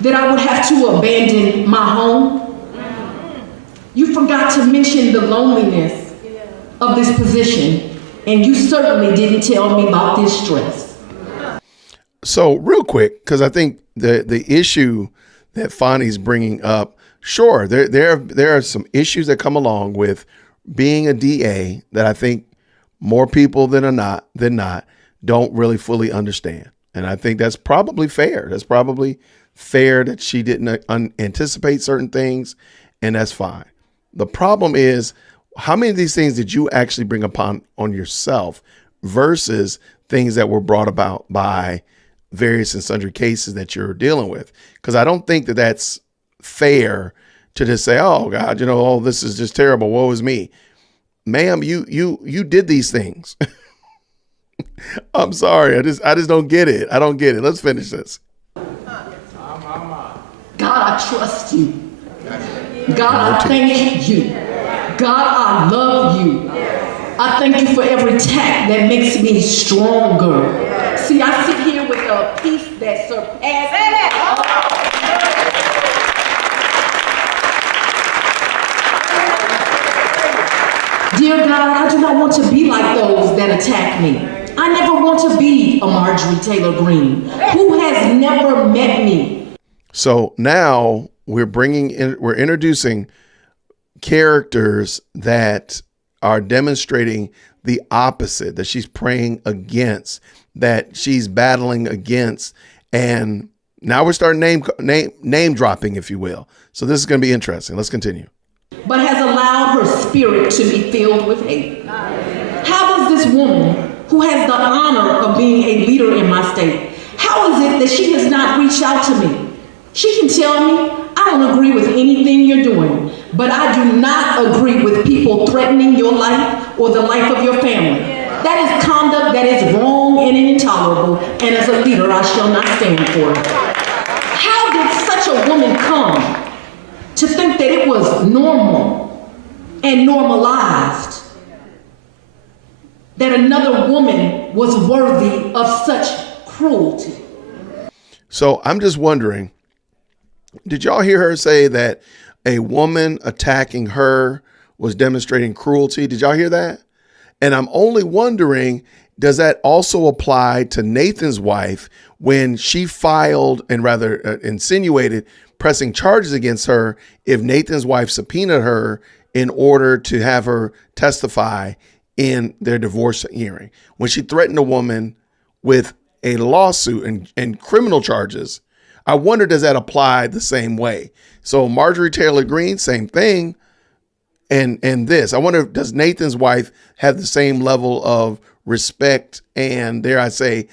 that I would have to abandon my home. You forgot to mention the loneliness of this position, and you certainly didn't tell me about this stress. So real quick, because I think the issue that Fani's bringing up, sure, there are some issues that come along with being a DA that I think more people than not don't really fully understand. And I think that's probably fair. That's probably fair that she didn't anticipate certain things, and that's fine. The problem is, how many of these things did you actually bring upon on yourself versus things that were brought about by various and sundry cases that you're dealing with. Because I don't think that that's fair to just say, oh God, oh, this is just terrible. Woe is me. Ma'am, you did these things. I'm sorry. I just don't get it. I don't get it. Let's finish this. God, I trust you. God, I thank you. God, I love you. I thank you for every attack that makes me stronger. See, I sit here with a peace that surpasses all. Dear God, I do not want to be like those that attack me. I never want to be a Marjorie Taylor Greene who has never met me. So now we're introducing characters that are demonstrating the opposite, that she's praying against, that she's battling against. And now we're starting name dropping, if you will. So this is going to be interesting. Let's continue. But has allowed her spirit to be filled with hate. How does this woman, who has the honor of being a leader in my state, how is it that she has not reached out to me? She can tell me, I don't agree with anything you're doing, but I do not agree with people threatening your life or the life of your family. That is conduct that is wrong and intolerable, and as a leader, I shall not stand for it. How did such a woman come to think that it was normal and normalized that another woman was worthy of such cruelty? So I'm just wondering, did y'all hear her say that a woman attacking her was demonstrating cruelty? Did y'all hear that? And I'm only wondering, does that also apply to Nathan's wife when she filed and rather insinuated pressing charges against her if Nathan's wife subpoenaed her in order to have her testify in their divorce hearing? When she threatened a woman with a lawsuit and criminal charges, I wonder, does that apply the same way? So Marjorie Taylor Greene, same thing. And this, I wonder, does Nathan's wife have the same level of respect and, dare I say,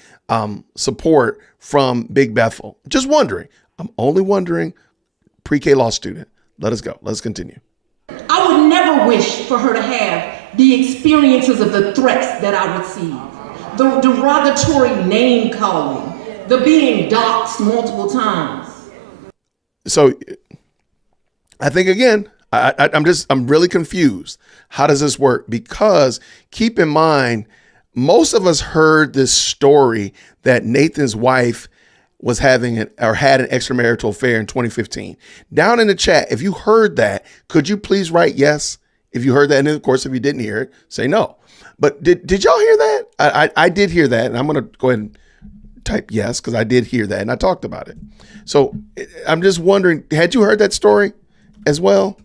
support from Big Bethel? Just wondering. I'm only wondering. Pre-K law student. Let us go. Let's continue. I would never wish for her to have the experiences of the threats that I received, the derogatory name calling, the being doxxed multiple times. So I think, again, I'm really confused. How does this work? Because keep in mind, most of us heard this story that Nathan's wife was having had an extramarital affair in 2015. Down in the chat, if you heard that, could you please write yes? If you heard that, and of course, if you didn't hear it, say no. But did y'all hear that? I did hear that, and I'm going to go ahead and type yes, because I did hear that, and I talked about it. So I'm just wondering, had you heard that story as well?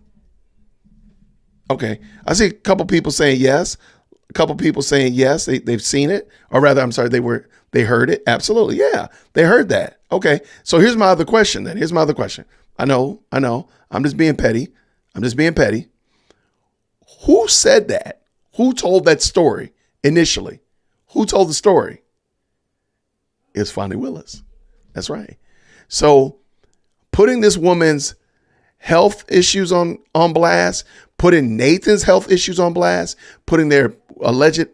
Okay. I see a couple people saying yes. A couple people saying yes, they've seen it. Or rather, I'm sorry, they heard it. Absolutely. Yeah, they heard that. Okay. So here's my other question then. Here's my other question. I know. I'm just being petty. Who said that? Who told that story initially? Who told the story? It's Fani Willis. That's right. So putting this woman's health issues on blast, putting Nathan's health issues on blast, putting her alleged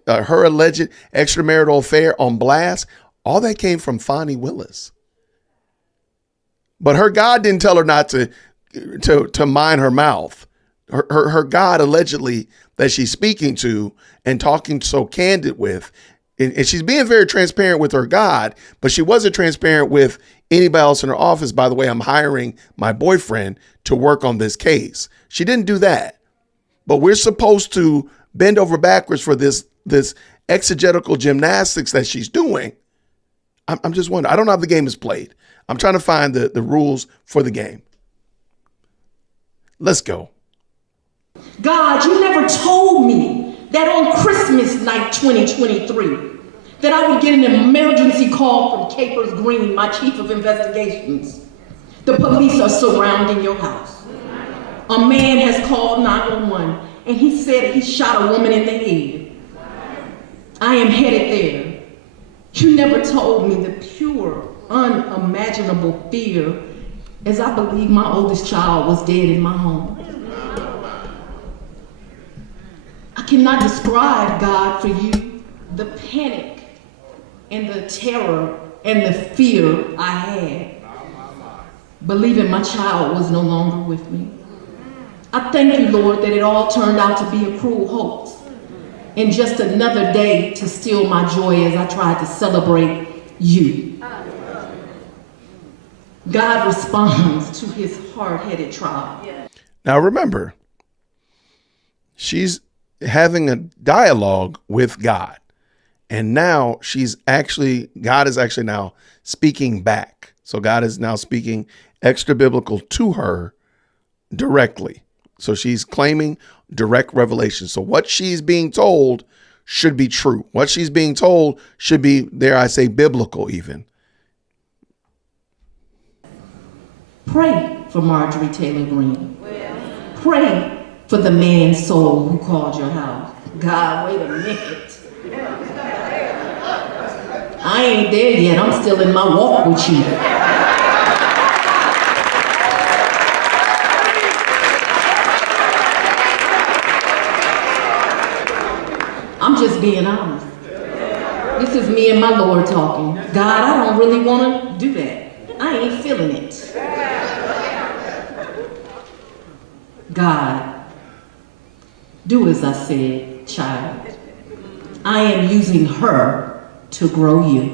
extramarital affair on blast, all that came from Fani Willis. But her God didn't tell her not to mind her mouth. Her God allegedly that she's speaking to and talking so candid with, and she's being very transparent with her God, but she wasn't transparent with anybody else in her office. By the way, I'm hiring my boyfriend to work on this case. She didn't do that. But we're supposed to bend over backwards for this exegetical gymnastics that she's doing. I'm just wondering. I don't know how the game is played. I'm trying to find the rules for the game. Let's go. God, you never told me that on Christmas night 2023, that I would get an emergency call from Capers Green, my chief of investigations. The police are surrounding your house. A man has called 911 and he said he shot a woman in the head. I am headed there. You never told me the pure, unimaginable fear as I believe my oldest child was dead in my home. I cannot describe, God, for you the panic and the terror and the fear I had, believing my child was no longer with me. I thank you, Lord, that it all turned out to be a cruel hoax and just another day to steal my joy as I tried to celebrate you. God responds to his hard-headed trial. Now remember, she's having a dialogue with God. And now God is actually now speaking back. So God is now speaking extra biblical to her directly. So she's claiming direct revelation. So what she's being told should be true. What she's being told should be, dare I say, biblical even. Pray for Marjorie Taylor Greene. Pray for the man's soul who called your house. God, wait a minute. I ain't there yet. I'm still in my walk with you. I'm just being honest. This is me and my Lord talking. God, I don't really want to do that. I ain't feeling it. God, do as I said, child. I am using her to grow you.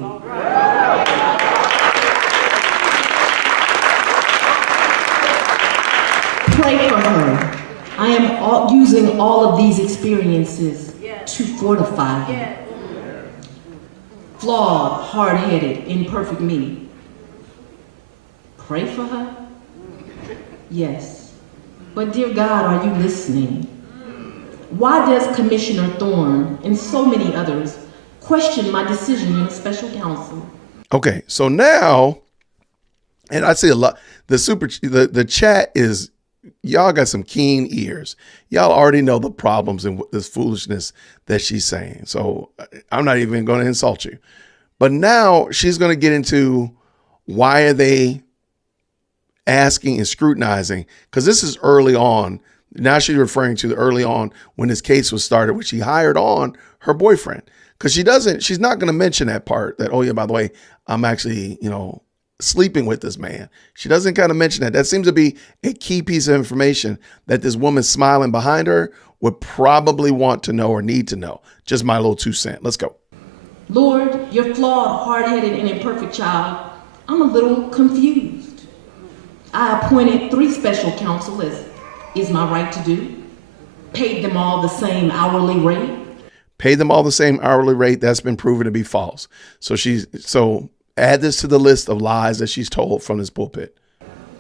Pray for her. I am using all of these experiences to fortify her. Flawed, hard-headed, imperfect me. Pray for her? Yes. But dear God, are you listening? Why does Commissioner Thorne and so many others question my decision in a special counsel? Okay, so now, and I see a lot, the chat is, y'all got some keen ears. Y'all already know the problems and this foolishness that she's saying. So I'm not even going to insult you. But now she's going to get into why are they asking and scrutinizing, because this is early on. Now she's referring to the early on when this case was started, when she hired on her boyfriend, because she's not going to mention that part that, oh yeah, by the way, I'm actually, sleeping with this man. She doesn't kind of mention that. That seems to be a key piece of information that this woman smiling behind her would probably want to know or need to know. Just my little 2 cents. Let's go. Lord, your flawed, hard-headed, and imperfect child, I'm a little confused. I appointed 3 special counsel, as is my right to do. Paid them all the same hourly rate. Paid them all the same hourly rate. That's been proven to be false. So add this to the list of lies that she's told from this pulpit.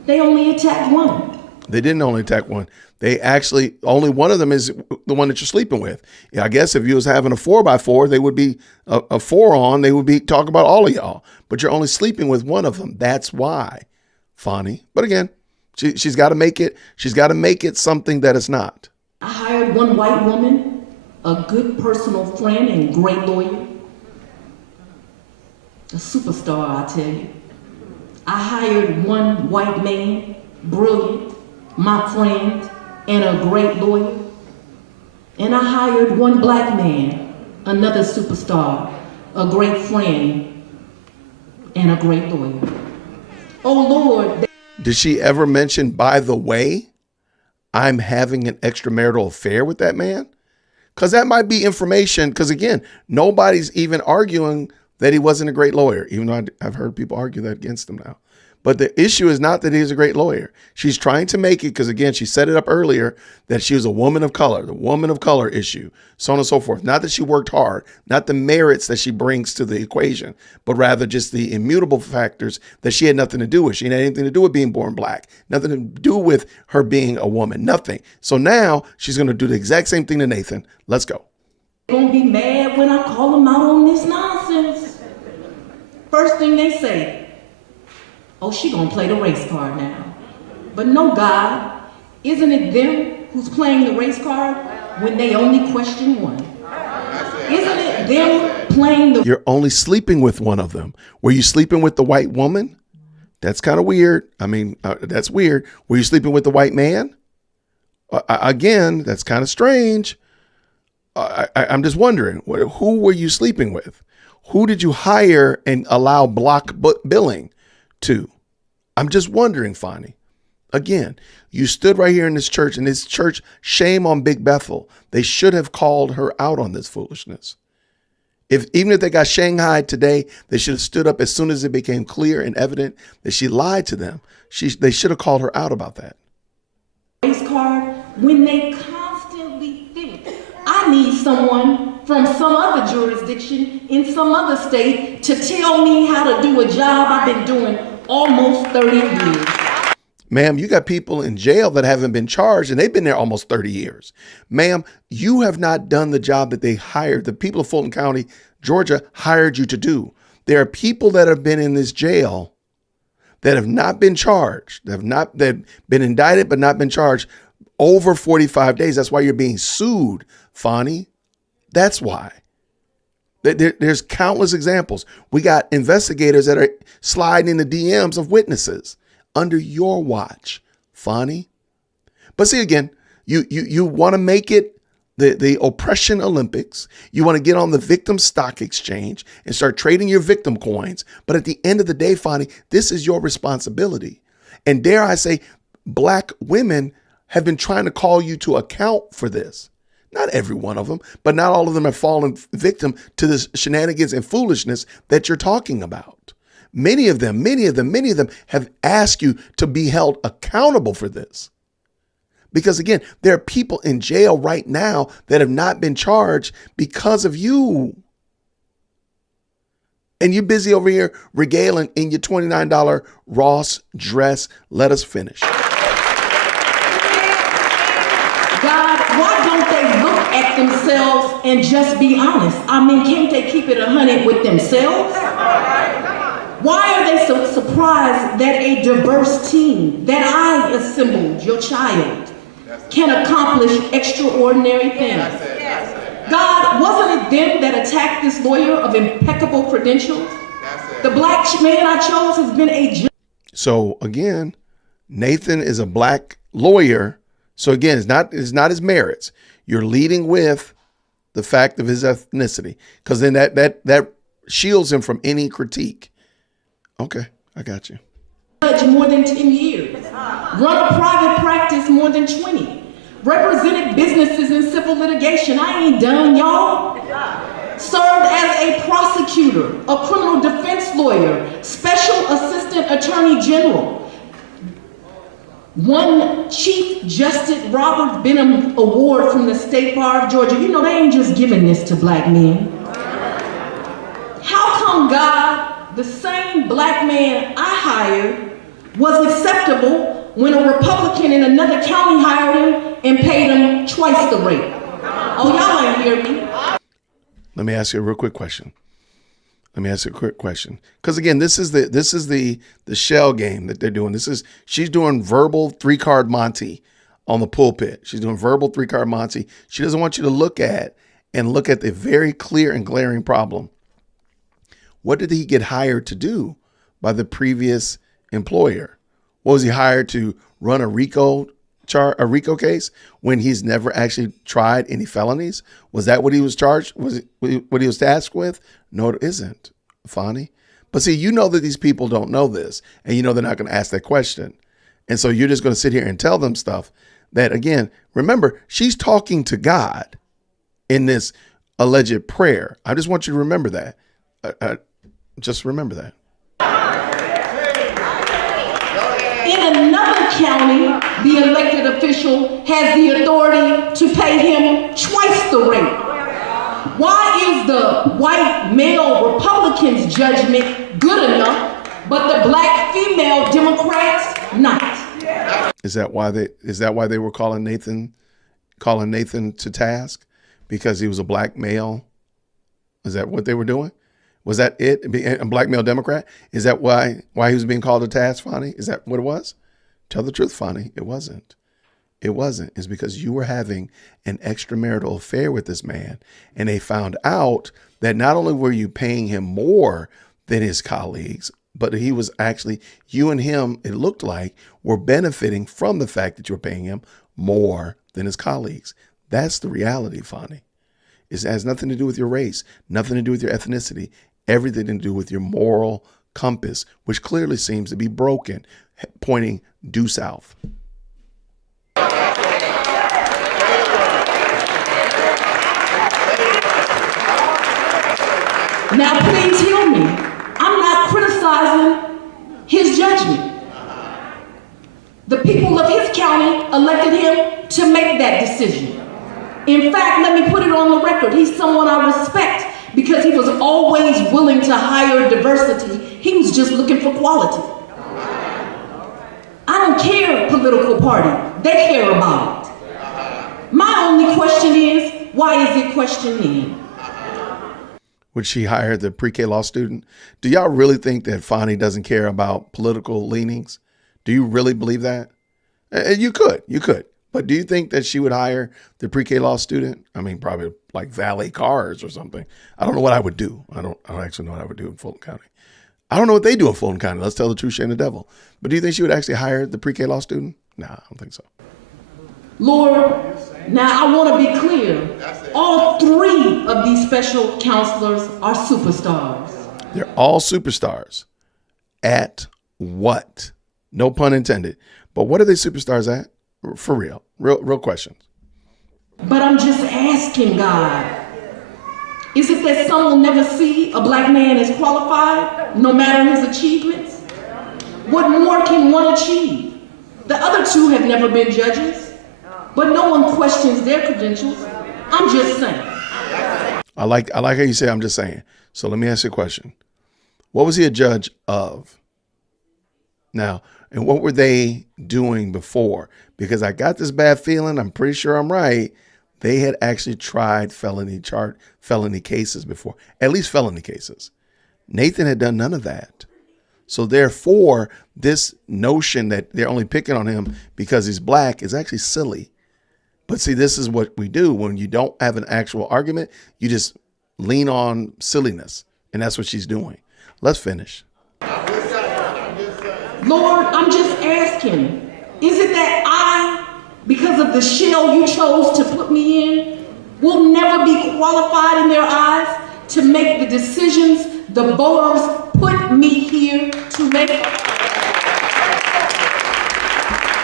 They only attacked one. They didn't only attack one. They actually, only one of them is the one that you're sleeping with. Yeah, I guess if you was having a 4x4, they would be a 4 on. They would be talking about all of y'all. But you're only sleeping with one of them. That's why, Fani. But again, she's got to make it. She's got to make it something that it's not. I hired one white woman, a good personal friend and great lawyer. A superstar, I tell you. I hired one white man, brilliant, my friend, and a great lawyer. And I hired one black man, another superstar, a great friend, and a great lawyer. Oh Lord. Did she ever mention, by the way, I'm having an extramarital affair with that man? Because that might be information, because again, nobody's even arguing that he wasn't a great lawyer, even though I've heard people argue that against him now. But the issue is not that he's a great lawyer. She's trying to make it, because again, she set it up earlier that she was a woman of color, the woman of color issue, so on and so forth. Not that she worked hard, not the merits that she brings to the equation, but rather just the immutable factors that she had nothing to do with. She had anything to do with being born black, nothing to do with her being a woman, nothing. So now she's going to do the exact same thing to Nathan. Let's go. They're gonna be mad when I call them out on this nonsense. First thing they say, oh, she gonna play the race card now. But no, God, isn't it them who's playing the race card when they only question one? Isn't it them playing the You're only sleeping with one of them. Were you sleeping with the white woman? That's kind of weird. I mean, that's weird. Were you sleeping with the white man? Again, that's kind of strange. I'm just wondering, who were you sleeping with? Who did you hire and allow block billing to? I'm just wondering, Fani. Again, you stood right here in this church, and this church, shame on Big Bethel. They should have called her out on this foolishness. Even if they got shanghaied today, they should have stood up as soon as it became clear and evident that she lied to them. They should have called her out about that. race card when they constantly think, I need someone from some other jurisdiction in some other state to tell me how to do a job I've been doing almost 30 years. Ma'am, you got people in jail that haven't been charged, and they've been there almost 30 years. Ma'am, you have not done the job that they hired. The people of Fulton County, Georgia, hired you to do. There are people that have been in this jail that have not been charged, that have been indicted but not been charged over 45 days. That's why you're being sued, Fani. That's why. There's countless examples. We got investigators that are sliding in the DMs of witnesses under your watch, Fani. But see, again, you want to make it the oppression Olympics. You want to get on the victim stock exchange and start trading your victim coins. But at the end of the day, Fani, this is your responsibility. And dare I say, black women have been trying to call you to account for this. Not every one of them, but not all of them have fallen victim to this shenanigans and foolishness that you're talking about. Many of them have asked you to be held accountable for this. Because again, there are people in jail right now that have not been charged because of you. And you're busy over here regaling in your $29 Ross dress. Let us finish. God, why don't they look at themselves and just be honest? I mean, can't they keep it 100 with themselves? Why are they so surprised that a diverse team that I assembled, your child, can accomplish extraordinary things? God, wasn't it them that attacked this lawyer of impeccable credentials? The black man I chose has been a... So again, Nathan is a black lawyer. So again, it's not his merits. You're leading with the fact of his ethnicity, because then that shields him from any critique. Okay, I got you. Judge more than 10 years. Run a private practice more than 20. Represented businesses in civil litigation. I ain't done, y'all. Served as a prosecutor, a criminal defense lawyer, special assistant attorney general. Won Chief Justice Robert Benham Award from the State Bar of Georgia. You know, they ain't just giving this to black men. How come God, the same black man I hired, was acceptable when a Republican in another county hired him and paid him twice the rate? Oh, y'all ain't hear me. Let me ask you a real quick question. Because again, this is the shell game that they're doing. She's doing verbal 3-card Monty on the pulpit. She's doing verbal 3-card Monty. She doesn't want you to look at the very clear and glaring problem. What did he get hired to do by the previous employer? Was he hired to run a RICO case when he's never actually tried any felonies? Was that what he was charged? Was it what he was tasked with? No, it isn't, Fani. But see, you know that these people don't know this, and you know they're not going to ask that question. And so you're just going to sit here and tell them stuff that, again, remember, she's talking to God in this alleged prayer. I just want you to remember that. Just remember that. In another county, the elected official has the authority to pay him twice the rate. Why is the white male Republican's judgment good enough, but the black female Democrats not? Is that why they were calling Nathan to task? Because he was a black male? Is that what they were doing? Was that it? A black male Democrat? Is that why he was being called to task, Fani? Is that what it was? Tell the truth, Fani. It wasn't. It wasn't. It's because you were having an extramarital affair with this man, and they found out that not only were you paying him more than his colleagues, but he was actually, you and him, it looked like, were benefiting from the fact that you were paying him more than his colleagues. That's the reality, Fani. It has nothing to do with your race, nothing to do with your ethnicity, everything to do with your moral compass, which clearly seems to be broken, pointing due south. Now, please hear me. I'm not criticizing his judgment. The people of his county elected him to make that decision. In fact, let me put it on the record. He's someone I respect because he was always willing to hire diversity. He was just looking for quality. I don't care political party. They care about it. My only question is, why is it questioned then? Would she hire the pre-K law student? Do y'all really think that Fani doesn't care about political leanings? Do you really believe that? You could. But do you think that she would hire the pre-K law student? I mean, probably like valet cars or something. I don't know what I would do. I don't actually know what I would do in Fulton County. I don't know what they do in Fulton County. Let's tell the truth, shame the devil. But do you think she would actually hire the pre-K law student? Nah, I don't think so. Lord, now I want to be clear. All three of these special counselors are superstars. They're all superstars. At what? No pun intended. But what are they superstars at? For real. Real questions. But I'm just asking God. Is it that some will never see a black man as qualified, no matter his achievements? What more can one achieve? The other two have never been judges, but no one questions their credentials. I'm just saying. I like how you say I'm just saying. So let me ask you a question. What was he a judge of? Now, and what were they doing before? Because I got this bad feeling, I'm pretty sure I'm right, they had actually tried felony cases before, at least felony cases. Nathan had done none of that. So therefore, this notion that they're only picking on him because he's black is actually silly. But see, this is what we do when you don't have an actual argument. You just lean on silliness. And that's what she's doing. Let's finish. Lord, I'm just asking, is it that I, because of the shell you chose to put me in, will never be qualified in their eyes to make the decisions the voters put me here to make?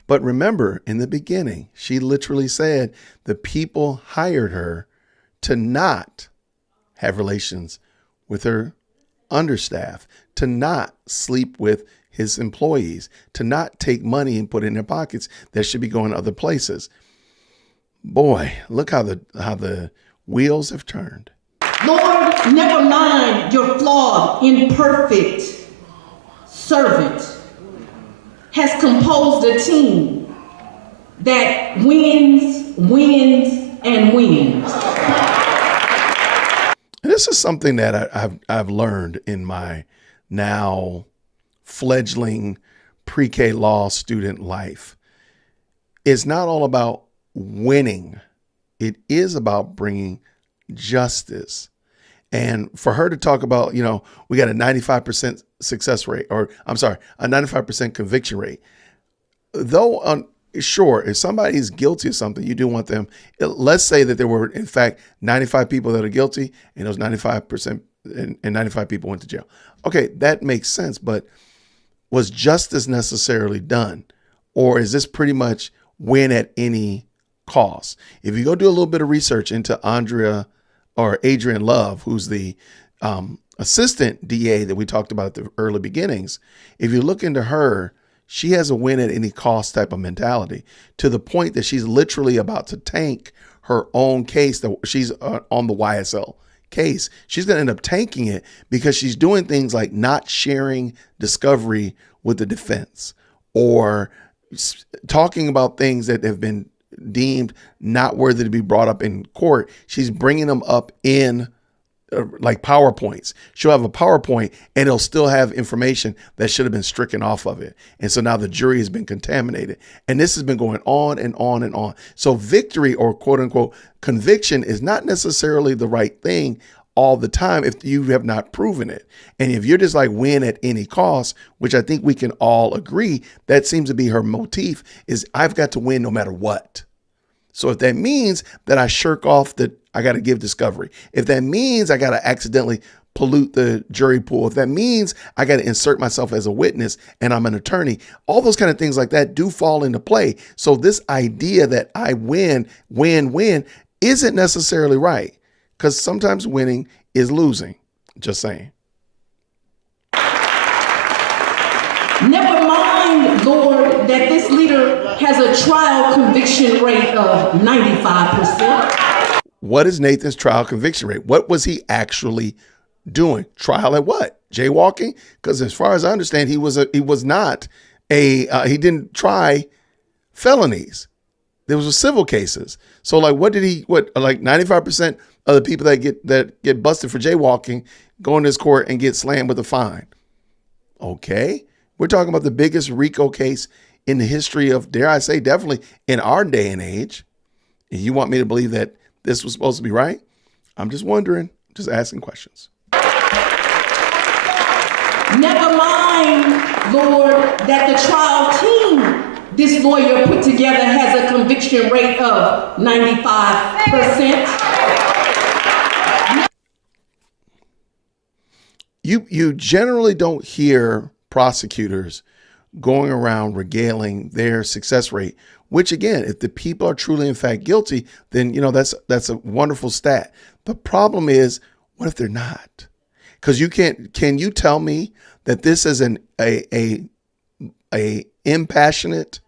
But remember, in the beginning, she literally said the people hired her to not have relations with her understaff, to not sleep with his employees, to not take money and put it in their pockets that should be going other places. Boy, look how the wheels have turned. Lord, never mind your flawed, imperfect servant has composed a team that wins, and wins. And this is something that I've learned in my now fledgling pre-K law student life. It's not all about winning. It is about bringing justice. And for her to talk about, we got a 95% success rate, a 95% conviction rate. Though, sure, if somebody's guilty of something, you do want them. Let's say that there were, in fact, 95 people that are guilty, and those 95% and 95 people went to jail. Okay, that makes sense. But was justice necessarily done? Or is this pretty much win at any cost? If you go do a little bit of research into Adrian Love, who's the assistant DA that we talked about at the early beginnings, if you look into her, she has a win at any cost type of mentality, to the point that she's literally about to tank her own case that she's on the YSL case. She's going to end up tanking it because she's doing things like not sharing discovery with the defense, or talking about things that have been deemed not worthy to be brought up in court. She's bringing them up in like PowerPoints. She'll have a PowerPoint and it'll still have information that should have been stricken off of it. And so now the jury has been contaminated. And this has been going on and on and on. So victory, or quote unquote conviction, is not necessarily the right thing all the time if you have not proven it. And if you're just like win at any cost, which I think we can all agree, that seems to be her motif, is I've got to win no matter what. So if that means that I shirk off I got to give discovery, if that means I got to accidentally pollute the jury pool, if that means I got to insert myself as a witness and I'm an attorney, all those kind of things like that do fall into play. So this idea that I win isn't necessarily right, because sometimes winning is losing. Just saying. Never mind, Lord, that this leader has a trial conviction rate of 95%. What is Nathan's trial conviction rate? What was he actually doing? Trial at what? Jaywalking? Because as far as I understand, he didn't try felonies. There was civil cases. So like, like 95% of the people that get busted for jaywalking go in this court and get slammed with a fine. Okay. We're talking about the biggest RICO case in the history of, dare I say, definitely in our day and age. And you want me to believe that this was supposed to be right? I'm just wondering, just asking questions. Never mind, Lord, that the trial team this lawyer put together has a conviction rate of 95%. You generally don't hear prosecutors going around regaling their success rate, which again, if the people are truly in fact guilty, then that's a wonderful stat. The problem is, what if they're not? Because can you tell me that this is a impassionate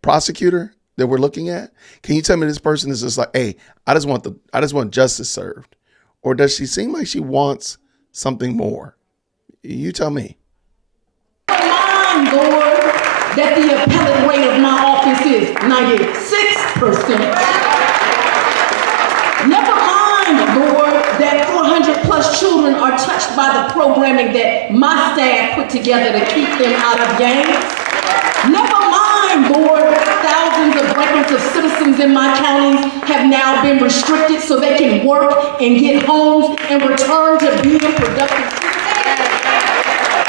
prosecutor that we're looking at? Can you tell me this person is just like, hey, I just want justice served? Or does she seem like she wants something more? You tell me. Never mind, Lord, that the appellate rate of my office is 96%. Never mind, Lord, that 400 plus children are touched by the programming that my staff put together to keep them out of gangs. Never mind, Lord, thousands of records of citizens in my counties have now been restricted so they can work and get homes and return to being productive citizens.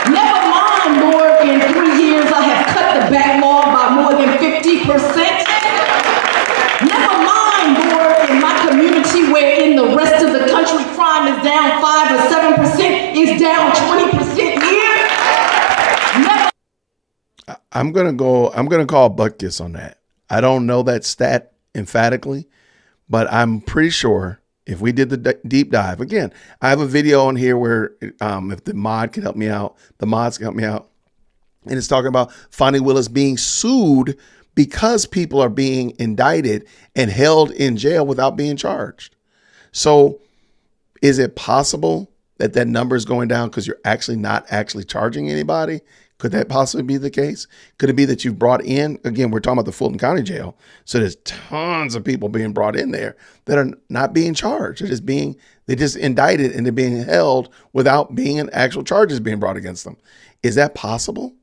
Never mind, Lord, in 3 years I have cut the backlog by more than 50%. Never mind, Lord, in my community where in the rest of the country crime is down 5 or 7%, is down 20% here. Never. I'm gonna call Butkus on that. I don't know that stat emphatically, but I'm pretty sure if we did the deep dive, again, I have a video on here where if the mods can help me out, and it's talking about Fani Willis being sued because people are being indicted and held in jail without being charged. So is it possible that number is going down because you're actually not actually charging anybody? Could that possibly be the case? Could it be that you've brought in, again, we're talking about the Fulton County Jail. So there's tons of people being brought in there that are not being charged. They're just indicted and they're being held without being actual charges being brought against them. Is that possible?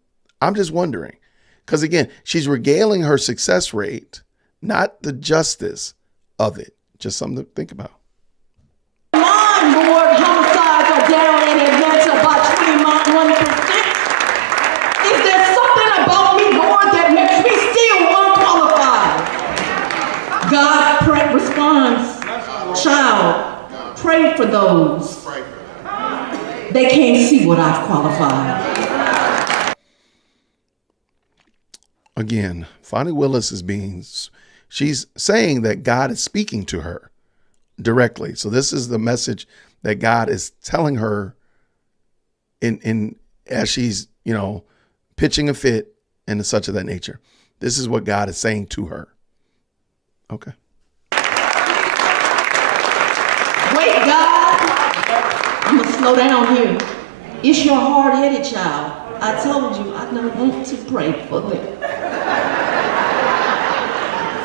I'm just wondering. Because again, she's regaling her success rate, not the justice of it. Just something to think about. Lord, homicides are down in Atlanta by 21%. Is there something about me, Lord, that makes me still unqualified? God responds, child, pray for those. They can't see what I've qualified. Again, Fani Willis she's saying that God is speaking to her directly. So this is the message that God is telling her as she's, pitching a fit and such of that nature. This is what God is saying to her. Okay. Wait, God, I'm gonna slow down here. It's your hard-headed child. I told you I don't want to pray for them.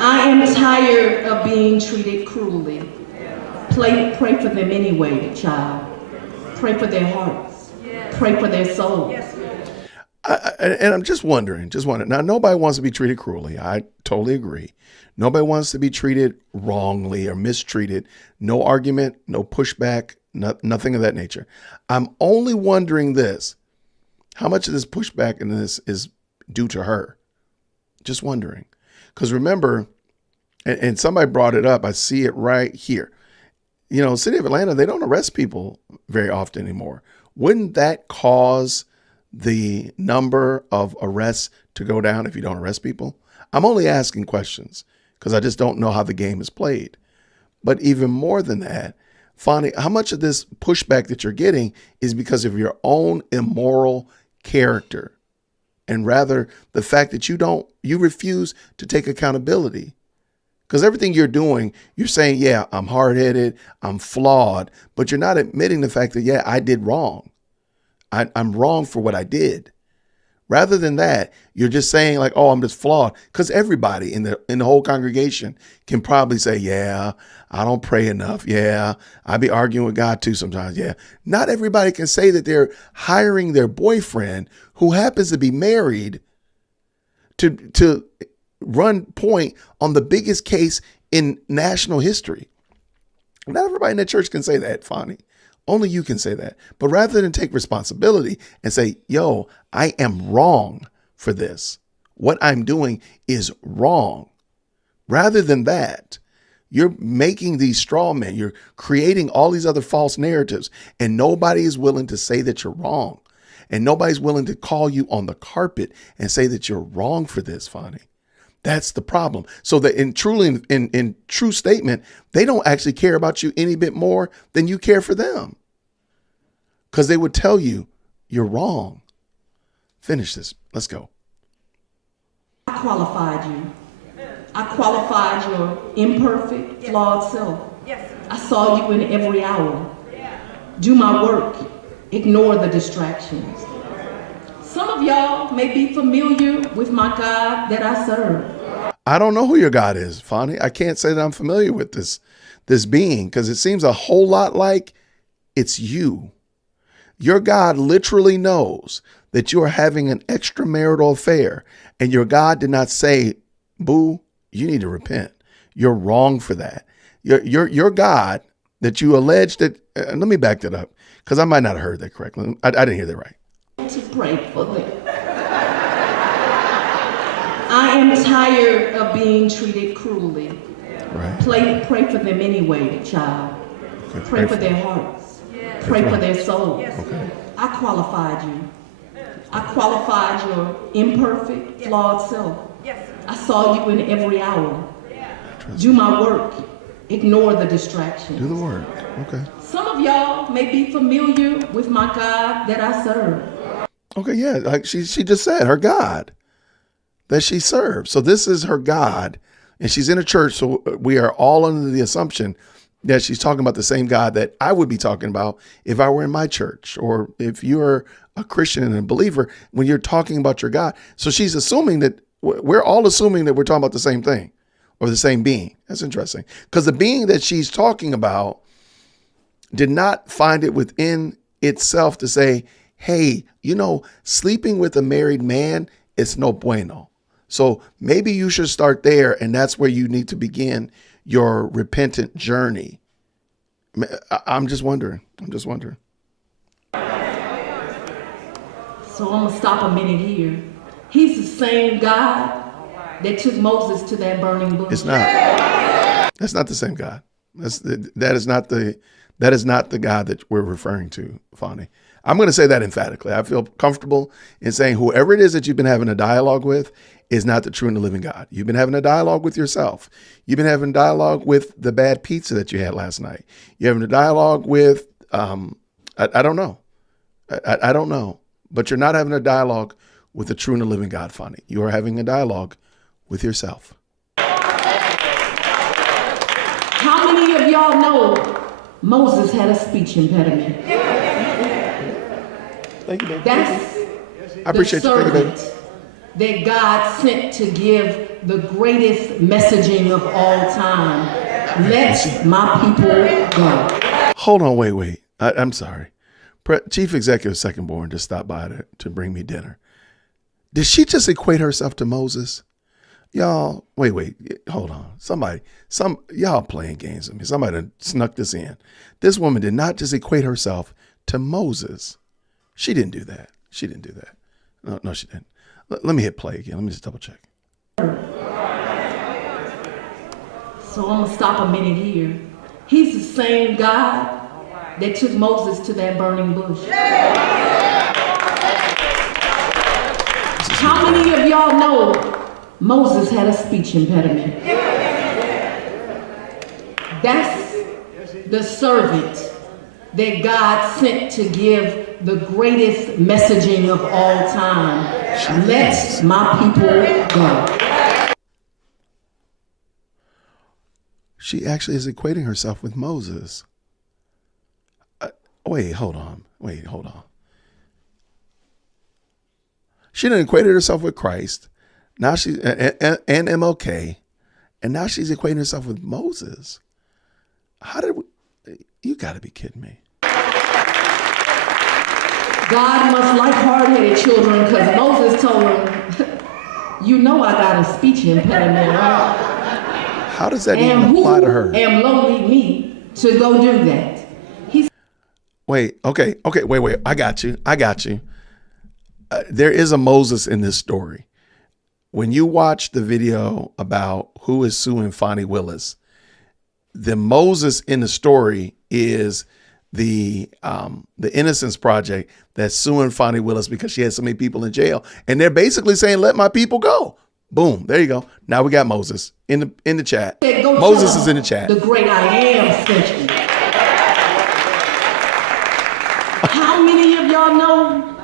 I am tired of being treated cruelly. Pray for them anyway, child. Pray for their hearts. Pray for their souls. And I'm just wondering. Now, nobody wants to be treated cruelly. I totally agree. Nobody wants to be treated wrongly or mistreated. No argument, no pushback nothing of that nature. I'm only wondering this, how much of this pushback in this is due to her? Just wondering. Because remember, and somebody brought it up, I see it right here. You know, city of Atlanta, they don't arrest people very often anymore. Wouldn't that cause the number of arrests to go down if you don't arrest people? I'm only asking questions because I just don't know how the game is played. But even more than that, Fani, how much of this pushback that you're getting is because of your own immoral character, and rather the fact that you refuse to take accountability? Because everything you're doing, you're saying, yeah, I'm hard-headed, I'm flawed, but you're not admitting the fact that, yeah, I did wrong. I'm wrong for what I did. Rather than that, you're just saying like, oh, I'm just flawed. Because everybody in the whole congregation can probably say, yeah, I don't pray enough. Yeah, I be arguing with God too sometimes. Yeah. Not everybody can say that they're hiring their boyfriend who happens to be married to run point on the biggest case in national history. Not everybody in the church can say that, Fani. Only you can say that. But rather than take responsibility and say, yo, I am wrong for this. What I'm doing is wrong. Rather than that, you're making these straw men. You're creating all these other false narratives, and nobody is willing to say that you're wrong. And nobody's willing to call you on the carpet and say that you're wrong for this, Fani. That's the problem. So that in true statement, they don't actually care about you any bit more than you care for them. Because they would tell you you're wrong. Finish this. Let's go. I qualified you. I qualified your imperfect, flawed self. I saw you in every hour. Do my work. Ignore the distractions. Some of y'all may be familiar with my God that I serve. I don't know who your God is, Fani. I can't say that I'm familiar with this being, because it seems a whole lot like it's you. Your God literally knows that you are having an extramarital affair, and your God did not say, boo, you need to repent. You're wrong for that. Your God that you allege that, let me back that up, because I might not have heard that correctly. I didn't hear that right. To pray for them. I am tired of being treated cruelly. Right. Pray for them anyway, child. Okay, Pray for their hearts. Pray for their souls. Okay. I qualified you. I qualified your imperfect, flawed self. I saw you in every hour. Do my work. Ignore the distractions. Do the work. Okay. Some of y'all may be familiar with my God that I serve. Okay, yeah, like she just said, her God that she serves. So this is her God, and she's in a church, so we are all under the assumption that she's talking about the same God that I would be talking about if I were in my church, or if you're a Christian and a believer, when you're talking about your God. So she's assuming that we're all assuming that we're talking about the same thing or the same being. That's interesting, because the being that she's talking about did not find it within itself to say, hey, you know, sleeping with a married man, it's no bueno. So maybe you should start there, and that's where you need to begin your repentant journey. I'm just wondering. So I'm going to stop a minute here. He's the same God that took Moses to that burning bush. It's not. That's not the same God. That is not the God that we're referring to, Fani. I'm going to say that emphatically. I feel comfortable in saying whoever it is that you've been having a dialogue with is not the true and the living God. You've been having a dialogue with yourself. You've been having a dialogue with the bad pizza that you had last night. You're having a dialogue with, I don't know. I don't know. But you're not having a dialogue with the true and the living God, Fani. You are having a dialogue with yourself. How many of y'all know Moses had a speech impediment? Thank you, baby. That's I appreciate you. Thank you, baby. that God sent to give the greatest messaging of all time. Let my people go. Hold on, wait. I'm sorry. Chief Executive Second Born just stopped by to bring me dinner. Did she just equate herself to Moses? Y'all, wait, hold on. Y'all playing games with me. Somebody done snuck this in. This woman did not just equate herself to Moses. She didn't do that. No, she didn't. Let me hit play again. Let me just double check. So I'm gonna stop a minute here. He's the same God that took Moses to that burning bush. How many of y'all know Moses had a speech impediment? That's the servant that God sent to give the greatest messaging of all time. Let my people go. She actually is equating herself with Moses. Wait, hold on. She done equated herself with Christ. Now she's and MLK, and now she's equating herself with Moses. You got to be kidding me. God must like hard-headed children, because Moses told him, you know I got a speech impediment, right? How does that even apply to her? And lowly me to go do that. Wait. I got you. There is a Moses in this story. When you watch the video about who is suing Fani Willis, the Moses in the story is the Innocence Project that's suing Fani Willis because she had so many people in jail, and they're basically saying, "Let my people go." Boom, there you go. Now we got Moses in the chat. Moses is in the chat. The great I am sent you. How many of y'all know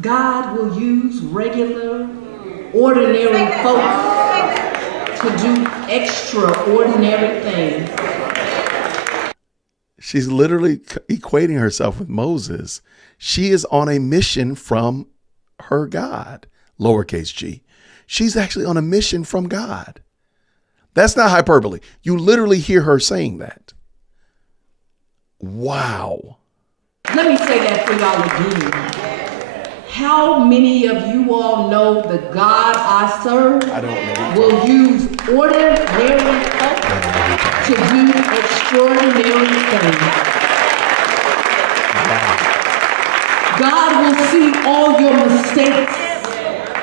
God will use regular, ordinary folks to do extraordinary things? She's literally equating herself with Moses. She is on a mission from her God, lowercase g. She's actually on a mission from God. That's not hyperbole. You literally hear her saying that. Wow. Let me say that for y'all again. How many of you all know the God I serve will use ordinary folks to do extraordinary things? God will see all your mistakes,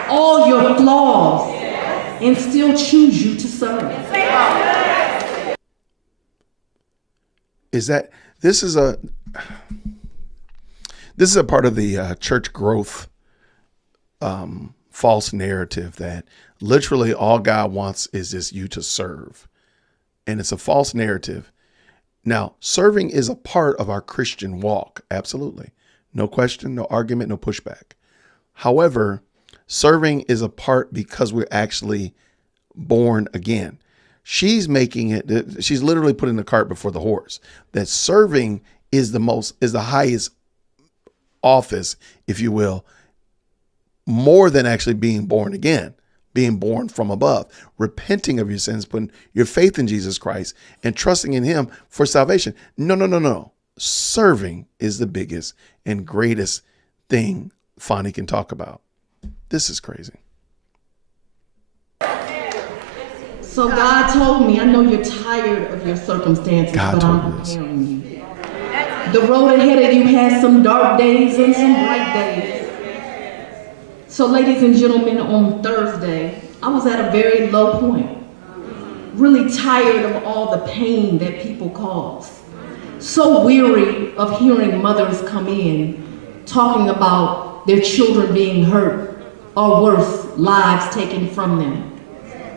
all your flaws, and still choose you to serve. This is a part of the church growth false narrative that literally all God wants is just you to serve. And it's a false narrative. Now, serving is a part of our Christian walk. Absolutely. No question, no argument, no pushback. However, serving is a part because we're actually born again. She's literally putting the cart before the horse. That serving is the highest office, if you will, more than actually being born again, being born from above, repenting of your sins, putting your faith in Jesus Christ and trusting in him for salvation. No. Serving is the biggest and greatest thing Fani can talk about. This is crazy. So God told me, I know you're tired of your circumstances, but I'm preparing you. The road ahead of you has some dark days and some bright days. So ladies and gentlemen, on Thursday, I was at a very low point. Really tired of all the pain that people cause. So weary of hearing mothers come in talking about their children being hurt, or worse, lives taken from them.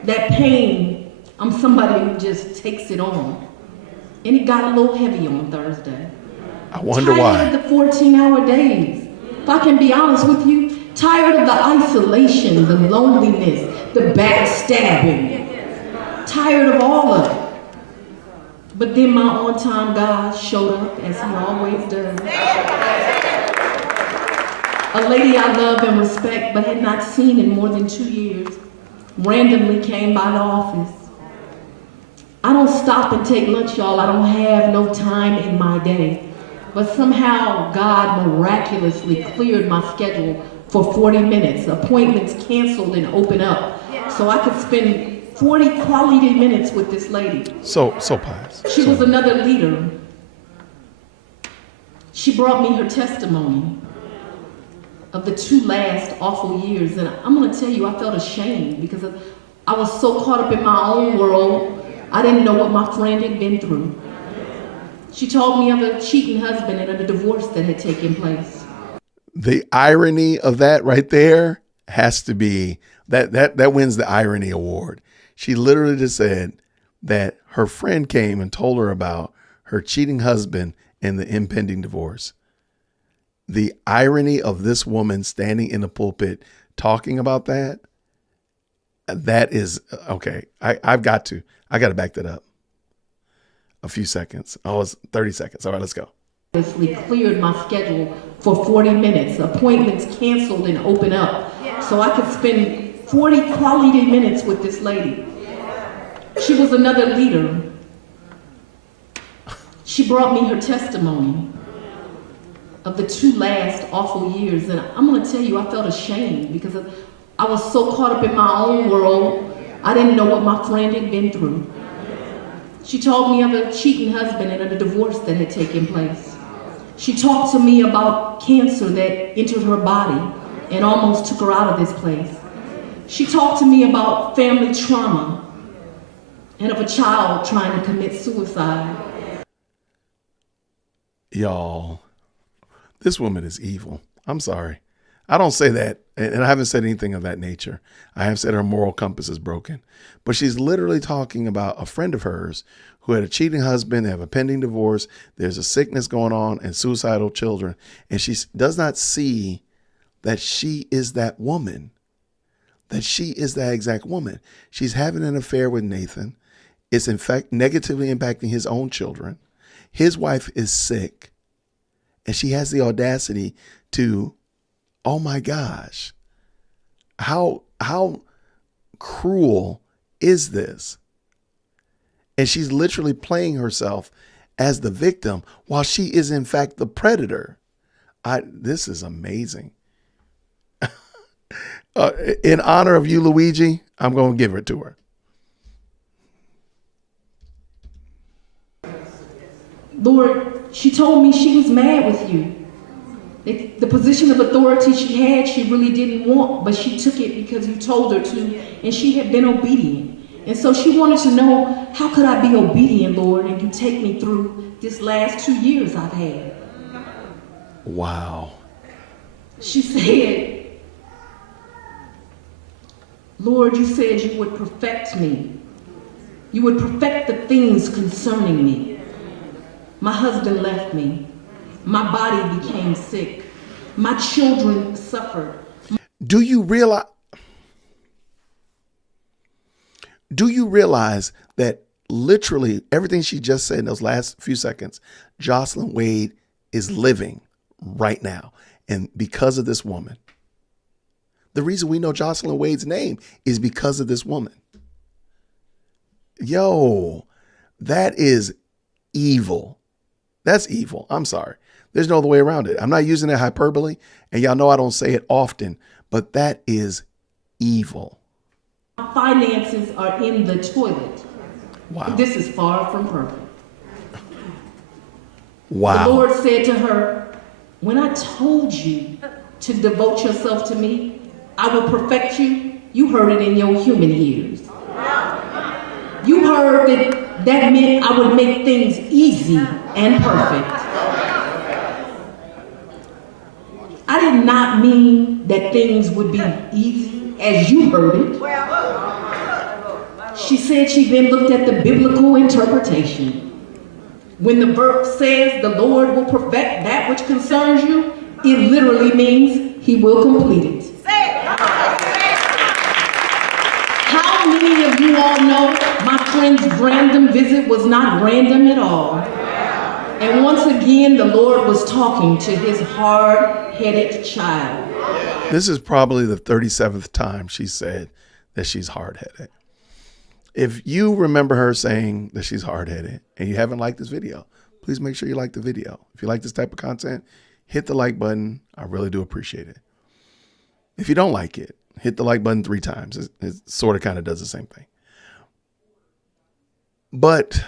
That pain, I'm somebody who just takes it on. And it got a little heavy on Thursday. I wonder why. Tired of the 14-hour days. If I can be honest with you, tired of the isolation, the loneliness, the backstabbing. Tired of all of it. But then my on-time God showed up, as he always does. A lady I love and respect, but had not seen in more than 2 years, randomly came by the office. I don't stop and take lunch, y'all. I don't have no time in my day. But somehow God miraculously cleared my schedule for 40 minutes. Appointments canceled and open up so I could spend 40 quality minutes with this lady. So pious. She was another leader. She brought me her testimony of the 2 last awful years, and I'm gonna tell you, I felt ashamed because I was so caught up in my own world, I didn't know what my friend had been through. She told me of a cheating husband and of a divorce that had taken place. The irony of that right there has to be, that wins the irony award. She literally just said that her friend came and told her about her cheating husband and the impending divorce. The irony of this woman standing in the pulpit talking about that is, okay, I got to back that up. A few seconds. Oh, it's 30 seconds. All right, let's go. Cleared my schedule for 40 minutes. Appointments canceled and open up. So I could spend 40 quality minutes with this lady. She was another leader. She brought me her testimony of the 2 last awful years. And I'm gonna tell you, I felt ashamed because I was so caught up in my own world, I didn't know what my friend had been through. She told me of a cheating husband and of a divorce that had taken place. She talked to me about cancer that entered her body and almost took her out of this place. She talked to me about family trauma and of a child trying to commit suicide. Y'all, this woman is evil. I'm sorry. I don't say that, and I haven't said anything of that nature. I have said her moral compass is broken. But she's literally talking about a friend of hers who had a cheating husband, they have a pending divorce, there's a sickness going on, and suicidal children. And she does not see that she is that woman, that she is that exact woman. She's having an affair with Nathan. It's in fact negatively impacting his own children. His wife is sick, and she has the audacity to, oh my gosh, how cruel is this? And she's literally playing herself as the victim while she is in fact the predator. This is amazing. In honor of you, Luigi, I'm going to give it to her. Lord, she told me she was mad with you. The position of authority she had, she really didn't want, but she took it because you told her to, and she had been obedient. And so she wanted to know, how could I be obedient, Lord, and you take me through this last 2 years I've had? Wow. She said, Lord, you said you would perfect me. You would perfect the things concerning me. My husband left me. My body became sick. My children suffered. Do you realize that literally everything she just said in those last few seconds, Jocelyn Wade is living right now? And because of this woman, the reason we know Jocelyn Wade's name is because of this woman. Yo, that is evil. That's evil. I'm sorry. There's no other way around it. I'm not using that hyperbole, and y'all know I don't say it often, but that is evil. My finances are in the toilet. Wow. This is far from perfect. Wow. The Lord said to her, when I told you to devote yourself to me, I will perfect you. You heard it in your human ears. You heard that meant I would make things easy and perfect. I did not mean that things would be easy as you heard it. She said she then looked at the biblical interpretation. When the verse says the Lord will perfect that which concerns you, it literally means he will complete it. How many of you all know my friend's random visit was not random at all? And once again, the Lord was talking to his hard-headed child. This is probably the 37th time she said that she's hard-headed. If you remember her saying that she's hard-headed and you haven't liked this video, please make sure you like the video. If you like this type of content, hit the like button. I really do appreciate it. If you don't like it, Hit the like button 3 times. It sort of kind of does the same thing. But,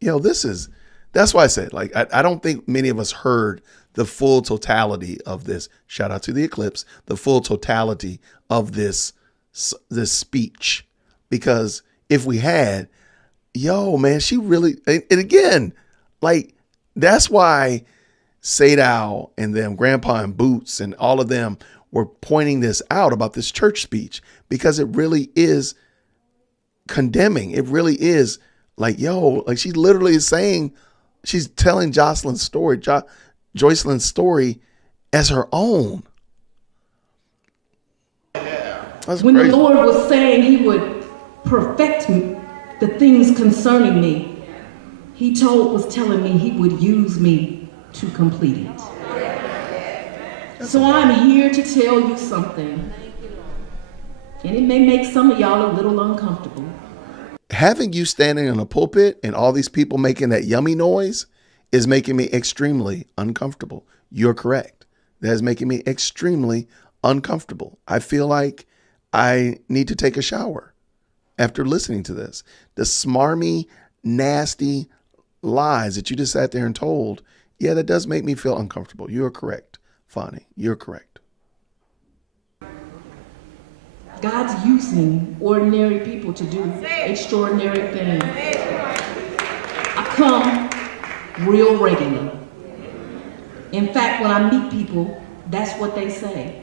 that's why I said, like, I don't think many of us heard the full totality of this. Shout out to the eclipse, the full totality of this speech. Because if we had, man, she really, and again, like, that's why Sadao and them, Grandpa and Boots and all of them were pointing this out about this church speech, because it really is condemning. It really is like, like she literally is saying, she's telling Jocelyn's story, Joycelyn's story as her own. That's when crazy. the Lord was saying he would perfect the things concerning me, he was telling me he would use me to complete it. So I'm here to tell you something, and it may make some of y'all a little uncomfortable. Having you standing in a pulpit and all these people making that yummy noise is making me extremely uncomfortable. You're correct. That is making me extremely uncomfortable. I feel like I need to take a shower after listening to this. The smarmy, nasty lies that you just sat there and told, that does make me feel uncomfortable. You are correct, Fani. You're correct. God's using ordinary people to do extraordinary things. I come real regular. In fact, when I meet people, that's what they say.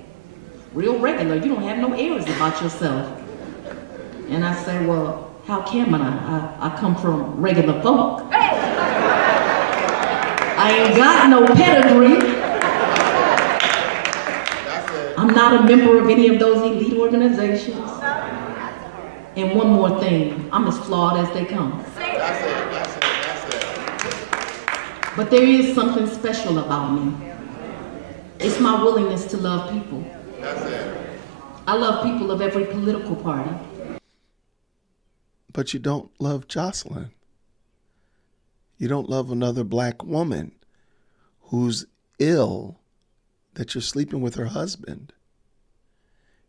Real regular. You don't have no airs about yourself. And I say, well, how can I come from regular folk. I ain't got no pedigree. I'm not a member of any of those elite organizations. And one more thing, I'm as flawed as they come. That's it. But there is something special about me. It's my willingness to love people. That's it. I love people of every political party. But you don't love Jocelyn. You don't love another black woman who's ill, that you're sleeping with her husband.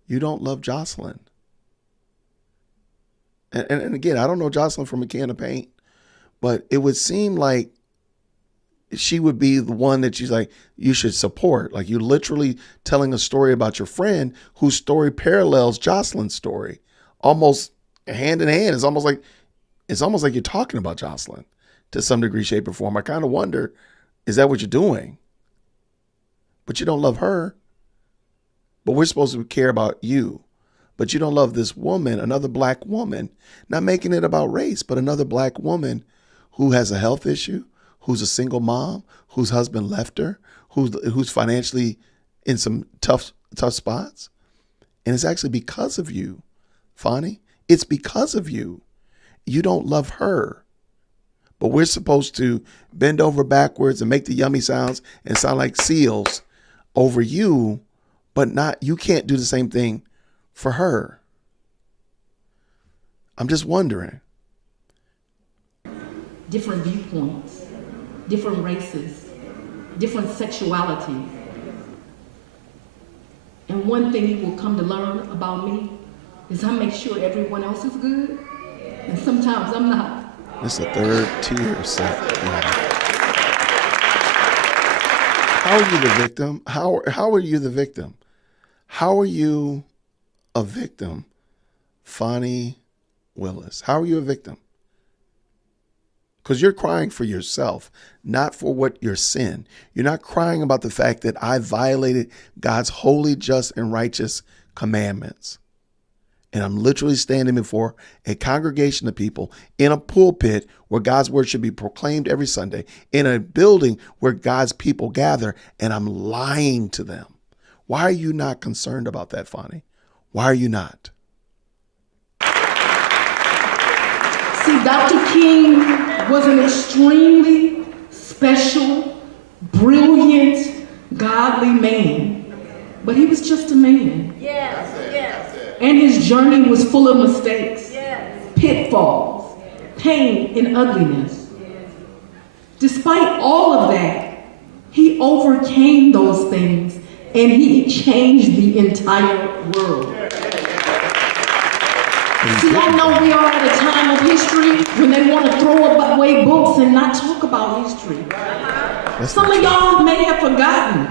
You don't love Jocelyn. And again, I don't know Jocelyn from a can of paint, but it would seem like she would be the one that she's like, you should support. Like, you're literally telling a story about your friend whose story parallels Jocelyn's story, almost hand in hand. It's almost like you're talking about Jocelyn to some degree, shape, or form. I kind of wonder, is that what you're doing? But you don't love her. But we're supposed to care about you. But you don't love this woman, another black woman, not making it about race, but another black woman who has a health issue, who's a single mom, whose husband left her, who's financially in some tough spots. And it's actually because of you, Fani. It's because of you. You don't love her. But we're supposed to bend over backwards and make the yummy sounds and sound like seals over you, but you can't do the same thing for her. I'm just wondering. Different viewpoints, different races, different sexualities. And one thing you will come to learn about me is I make sure everyone else is good, and sometimes I'm not. This is the third tier set. How are you the victim? How are you the victim? How are you a victim, Fani Willis? How are you a victim? Because you're crying for yourself, not for what your sin. You're not crying about the fact that I violated God's holy, just, and righteous commandments. And I'm literally standing before a congregation of people in a pulpit where God's word should be proclaimed every Sunday, in a building where God's people gather, and I'm lying to them. Why are you not concerned about that, Fani? Why are you not? See, Dr. King was an extremely special, brilliant, godly man. But he was just a man. Yes. And his journey was full of mistakes, pitfalls, pain, and ugliness. Despite all of that, he overcame those things and he changed the entire world. See, I know we are at a time of history when they want to throw away books and not talk about history. Some of y'all may have forgotten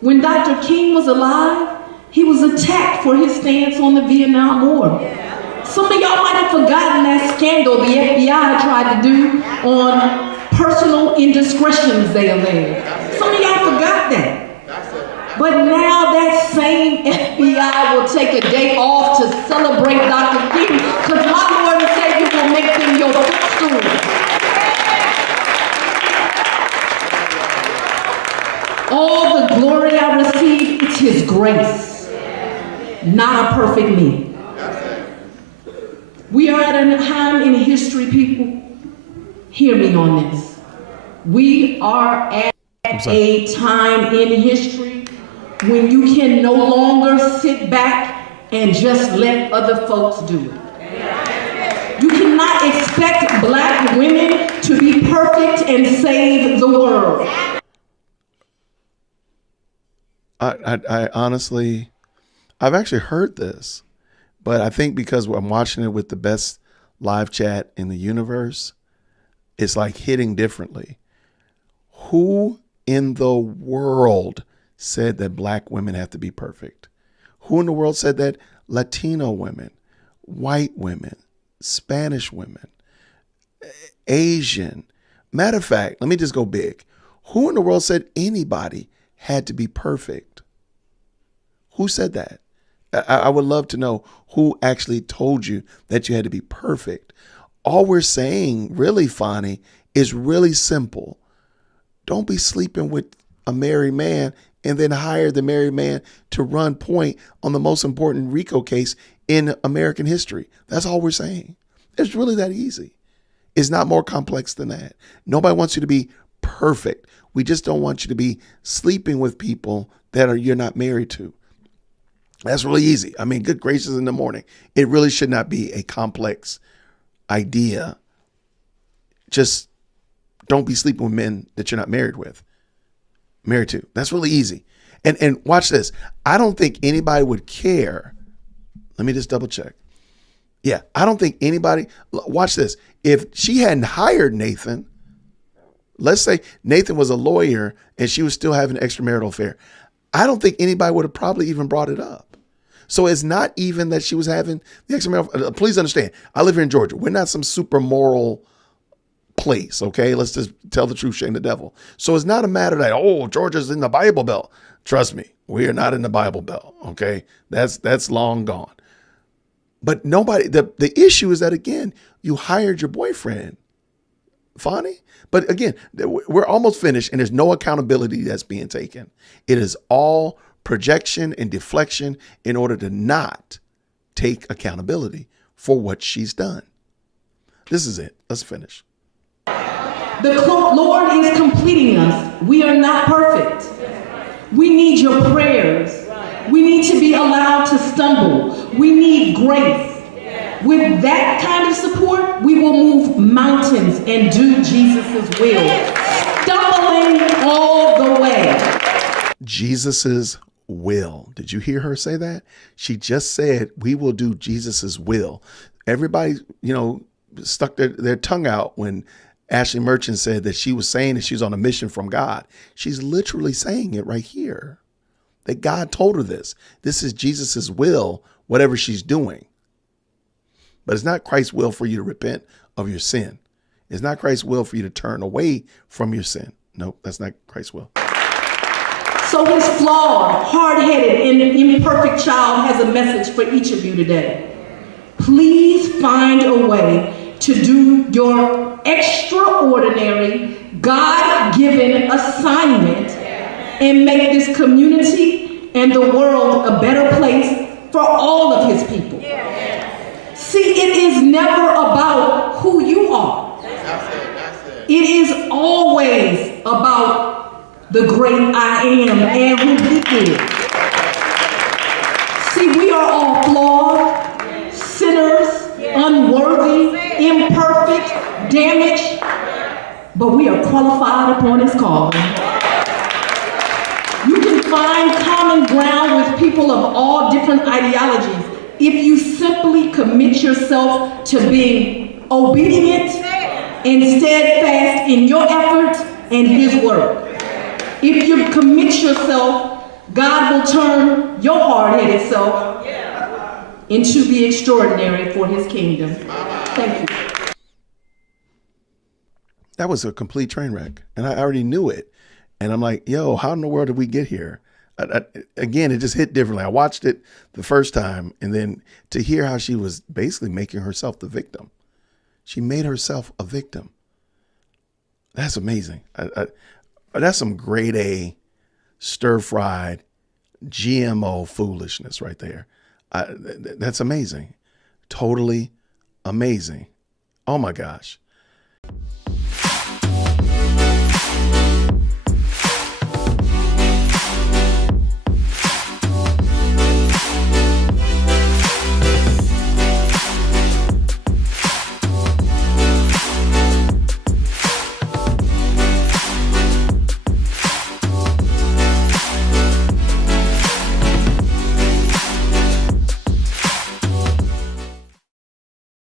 when Dr. King was alive, he was attacked for his stance on the Vietnam War. Some of y'all might have forgotten that scandal the FBI tried to do on personal indiscretions they alleged. Some of y'all forgot that. But now that same FBI will take a day off to celebrate Dr. King because my Lord and Savior will make them your footstool. All the glory I receive, it's His grace, not a perfect me. We are at a time in history, people. Hear me on this. We are at a time in history when you can no longer sit back and just let other folks do it. You cannot expect black women to be perfect and save the world. I honestly, I've actually heard this, but I think because I'm watching it with the best live chat in the universe, it's like hitting differently. Who in the world said that black women have to be perfect? Who in the world said that Latino women, white women, Spanish women, Asian? Matter of fact, let me just go big. Who in the world said anybody had to be perfect? Who said that? I would love to know who actually told you that you had to be perfect. All we're saying, really, Fani, is really simple. Don't be sleeping with a married man and then hire the married man to run point on the most important RICO case in American history. That's all we're saying. It's really that easy. It's not more complex than that. Nobody wants you to be perfect. We just don't want you to be sleeping with people that you're not married to. That's really easy. I mean, good gracious in the morning. It really should not be a complex idea. Just don't be sleeping with men that you're not married to. That's really easy. And watch this. I don't think anybody would care. Let me just double check. Yeah, I don't think anybody, watch this. If she hadn't hired Nathan, let's say Nathan was a lawyer and she was still having an extramarital affair, I don't think anybody would have probably even brought it up. So it's not even that she was having the extramarital. Please understand, I live here in Georgia. We're not some super moral place, okay? Let's just tell the truth, shame the devil. So it's not a matter that, oh, Georgia's in the Bible Belt. Trust me, we are not in the Bible Belt, okay? That's long gone. But nobody, the issue is that, again, you hired your boyfriend, Fani. But again, we're almost finished and there's no accountability that's being taken. It is all projection and deflection in order to not take accountability for what she's done. This is it. Let's finish. The Lord is completing us. We are not perfect. We need your prayers. We need to be allowed to stumble. We need grace. With that kind of support, we will move mountains and do Jesus' will. Stumbling all the way. Jesus's will. Did you hear her say that? She just said, we will do Jesus's will. Everybody, stuck their tongue out when Ashley Merchant said that she was saying that she's on a mission from God. She's literally saying it right here. That God told her this. This is Jesus's will, whatever she's doing. But it's not Christ's will for you to repent of your sin. It's not Christ's will for you to turn away from your sin. No, that's not Christ's will. So his flawed, hard-headed, and imperfect child has a message for each of you today. Please find a way to do your extraordinary, God-given assignment and make this community and the world a better place for all of his people. See, it is never about who you are. It is always about the great I am and who he is. See, we are all flawed, sinners, unworthy, imperfect, damaged, but we are qualified upon his calling. You can find common ground with people of all different ideologies if you simply commit yourself to being obedient and steadfast in your effort and His work. If you commit yourself, God will turn your hard-headed self into the extraordinary for His kingdom. Thank you. That was a complete train wreck, and I already knew it. And I'm like, yo, how in the world did we get here? Again, it just hit differently. I watched it the first time, and then to hear how she was basically making herself the victim. She made herself a victim. That's amazing. That's some grade A, stir-fried, GMO foolishness right there. That's amazing. Totally amazing. Oh my gosh.